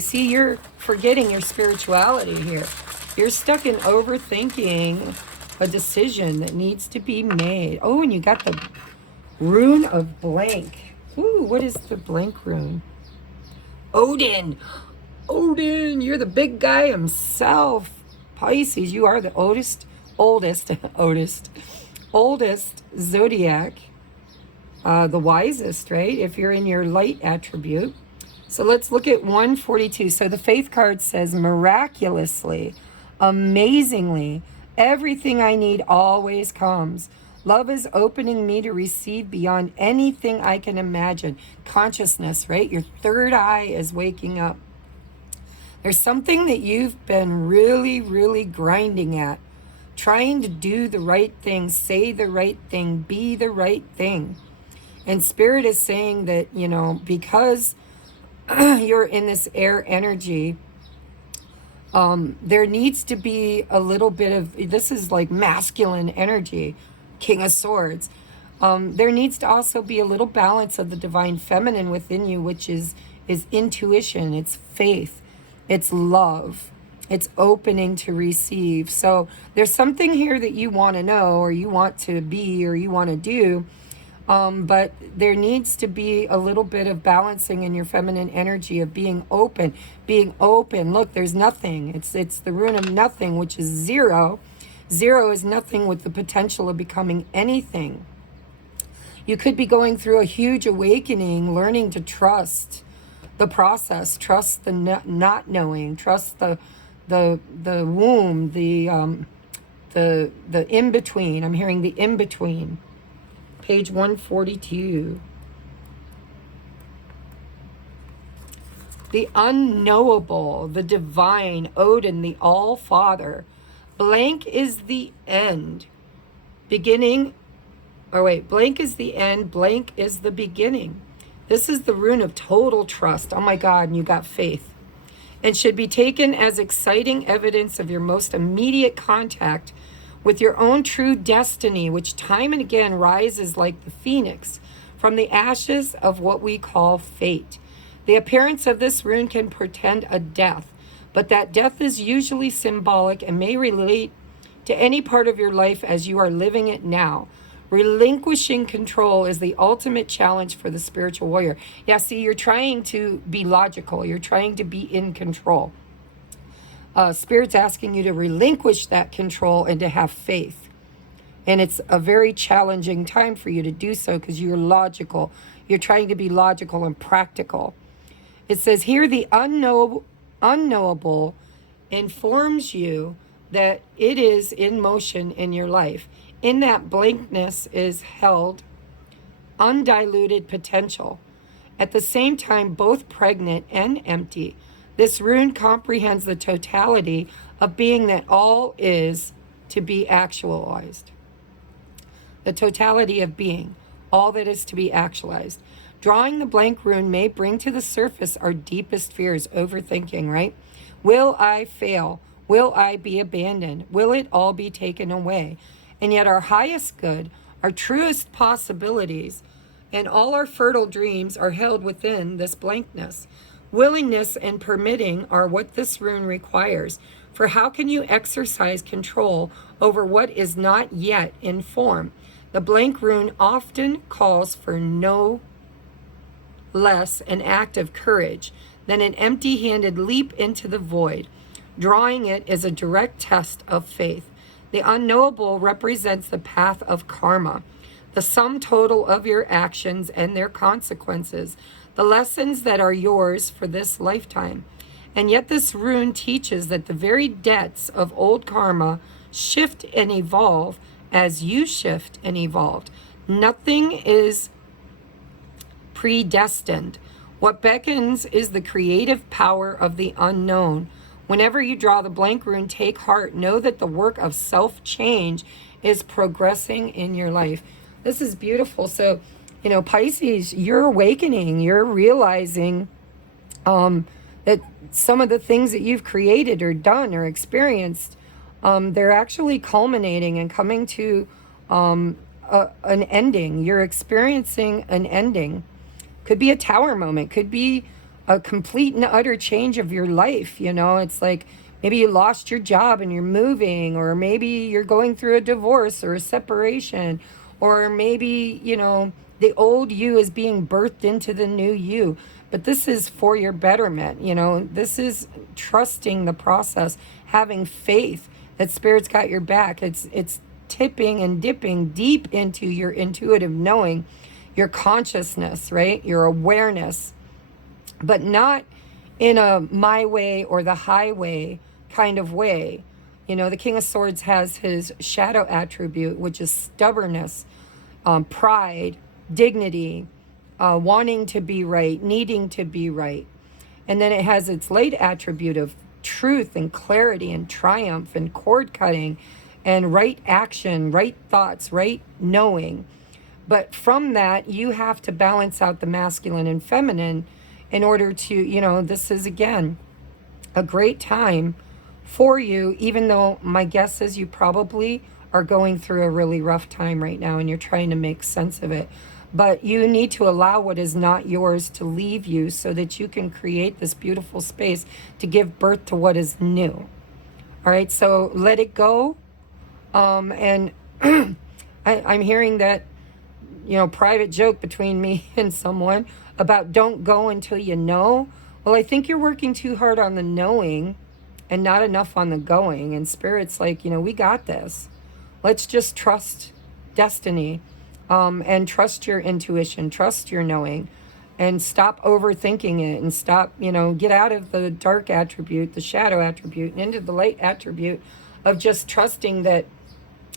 See, you're forgetting your spirituality here. You're stuck in overthinking a decision that needs to be made. Oh, and you got the rune of blank. Ooh, what is the blank rune? Odin, you're the big guy himself. Pisces, you are the oldest zodiac, the wisest, right? If you're in your light attribute. So let's look at 142. So the faith card says, miraculously, amazingly, everything I need always comes. Love is opening me to receive beyond anything I can imagine. Consciousness, right? Your third eye is waking up. There's something that you've been really, really grinding at trying to do the right thing, say the right thing, be the right thing. And Spirit is saying that, you know, because you're in this air energy, there needs to be a little bit of, this is like masculine energy, King of Swords. There needs to also be a little balance of the divine feminine within you, which is intuition, it's faith, it's love, it's opening to receive. So there's something here that you want to know, or you want to be, or you want to do. But there needs to be a little bit of balancing in your feminine energy of being open, Look, there's nothing. It's the rune of nothing, which is zero. Zero is nothing with the potential of becoming anything. You could be going through a huge awakening, learning to trust the process, trust the not knowing, trust the womb, the in between. I'm hearing the in between. Page 142. The unknowable, the divine, Odin, the All-Father. Blank is the end. Beginning, or wait, blank is the end, blank is the beginning. This is the rune of total trust. Oh my God, and you got faith. And should be taken as exciting evidence of your most immediate contact with your own true destiny, which time and again rises like the phoenix from the ashes of what we call fate. The appearance of this rune can portend a death, but that death is usually symbolic and may relate to any part of your life as you are living it now. Relinquishing control is the ultimate challenge for the spiritual warrior. Yeah, see, you're trying to be logical. You're trying to be in control. Spirit's asking you to relinquish that control and to have faith. And it's a very challenging time for you to do so because you're logical. You're trying to be logical and practical. It says here, the unknowable informs you that it is in motion in your life. In that blankness is held undiluted potential. At the same time, both pregnant and empty. This rune comprehends the totality of being that all is to be actualized. The totality of being, all that is to be actualized. Drawing the blank rune may bring to the surface our deepest fears, overthinking, right? Will I fail? Will I be abandoned? Will it all be taken away? And yet our highest good, our truest possibilities, and all our fertile dreams are held within this blankness. Willingness and permitting are what this rune requires. For how can you exercise control over what is not yet in form? The blank rune often calls for no less an act of courage than an empty-handed leap into the void. Drawing it is a direct test of faith. The unknowable represents the path of karma, the sum total of your actions and their consequences, the lessons that are yours for this lifetime. And yet this rune teaches that the very debts of old karma shift and evolve as you shift and evolve. Nothing is predestined. What beckons is the creative power of the unknown. Whenever you draw the blank rune, take heart. Know that the work of self-change is progressing in your life. This is beautiful. So, you know, Pisces, you're awakening. You're realizing that some of the things that you've created or done or experienced, they're actually culminating and coming to an ending. You're experiencing an ending. Could be a tower moment. Could be a complete and utter change of your life. You know, it's like maybe you lost your job and you're moving, or maybe you're going through a divorce or a separation, or maybe, you know, the old you is being birthed into the new you. But this is for your betterment. You know, this is trusting the process, having faith that Spirit's got your back. It's tipping and dipping deep into your intuitive knowing, your consciousness, right? Your awareness, but not in a my way or the highway kind of way. You know, the King of Swords has his shadow attribute, which is stubbornness, pride, dignity, wanting to be right, needing to be right. And then it has its light attribute of truth and clarity and triumph and cord cutting and right action, right thoughts, right knowing. But from that, you have to balance out the masculine and feminine in order to, you know, this is again a great time for you, even though my guess is you probably are going through a really rough time right now and you're trying to make sense of it. But you need to allow what is not yours to leave you so that you can create this beautiful space to give birth to what is new. All right, so let it go. And I'm hearing that, you know, private joke between me and someone about don't go until you know. Well, I think you're working too hard on the knowing and not enough on the going. And Spirit's like, you know, we got this. Let's just trust destiny, and trust your intuition, trust your knowing, and stop overthinking it, and stop, you know, get out of the dark attribute, the shadow attribute, and into the light attribute of just trusting that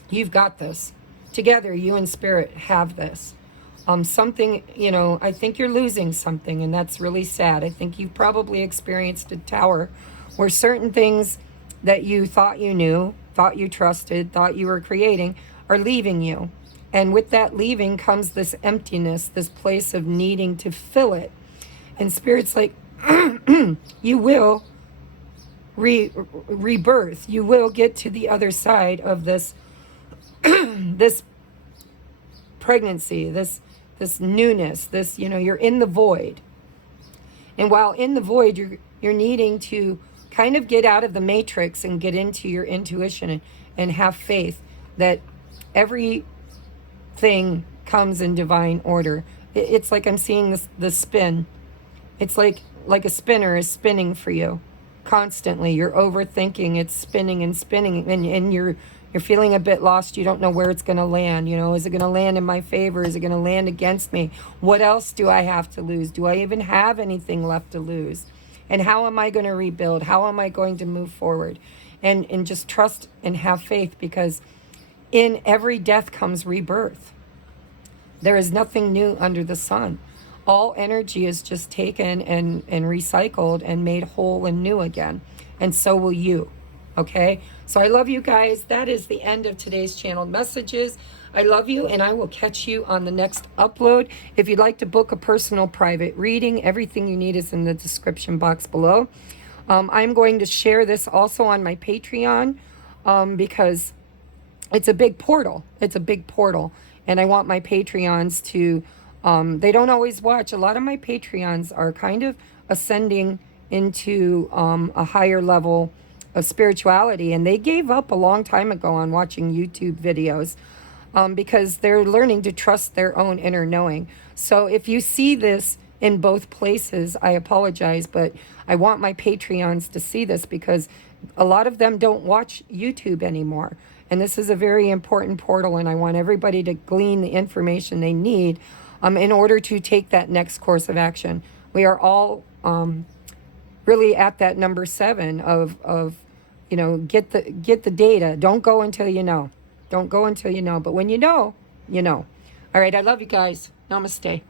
you've got this. Together, you and Spirit have this. Something, you know, I think you're losing something, and that's really sad. I think you've probably experienced a tower where certain things that you thought you knew, thought you trusted, thought you were creating, are leaving you. And with that leaving comes this emptiness, this place of needing to fill it. And Spirit's like, you will rebirth. You will get to the other side of this this pregnancy, this newness, this, you know, you're in the void. And while in the void, you're needing to kind of get out of the matrix and get into your intuition and have faith that everything comes in divine order. It's like I'm seeing the spin. It's like a spinner is spinning for you constantly. You're overthinking. It's spinning and spinning, and you're feeling a bit lost. You don't know where it's going to land. You know, is it going to land in my favor? Is it going to land against me? What else do I have to lose? Do I even have anything left to lose? And how am I going to rebuild? How am I going to move forward? And just trust and have faith, because in every death comes rebirth. There is nothing new under the sun. All energy is just taken and recycled and made whole and new again. And so will you. Okay? So I love you guys. That is the end of today's channeled messages. I love you, and I will catch you on the next upload. If you'd like to book a personal private reading, everything you need is in the description box below. I'm going to share this also on my Patreon, because it's a big portal. It's a big portal. And I want my Patreons to, they don't always watch. A lot of my Patreons are kind of ascending into a higher level of spirituality. And they gave up a long time ago on watching YouTube videos, because they're learning to trust their own inner knowing. So if you see this in both places, I apologize, but I want my Patreons to see this, because a lot of them don't watch YouTube anymore. And this is a very important portal, and I want everybody to glean the information they need in order to take that next course of action. We are all really at that number 7 of you know, get the data. Don't go until you know. Don't go until you know. But when you know, you know. All right, I love you guys. Namaste.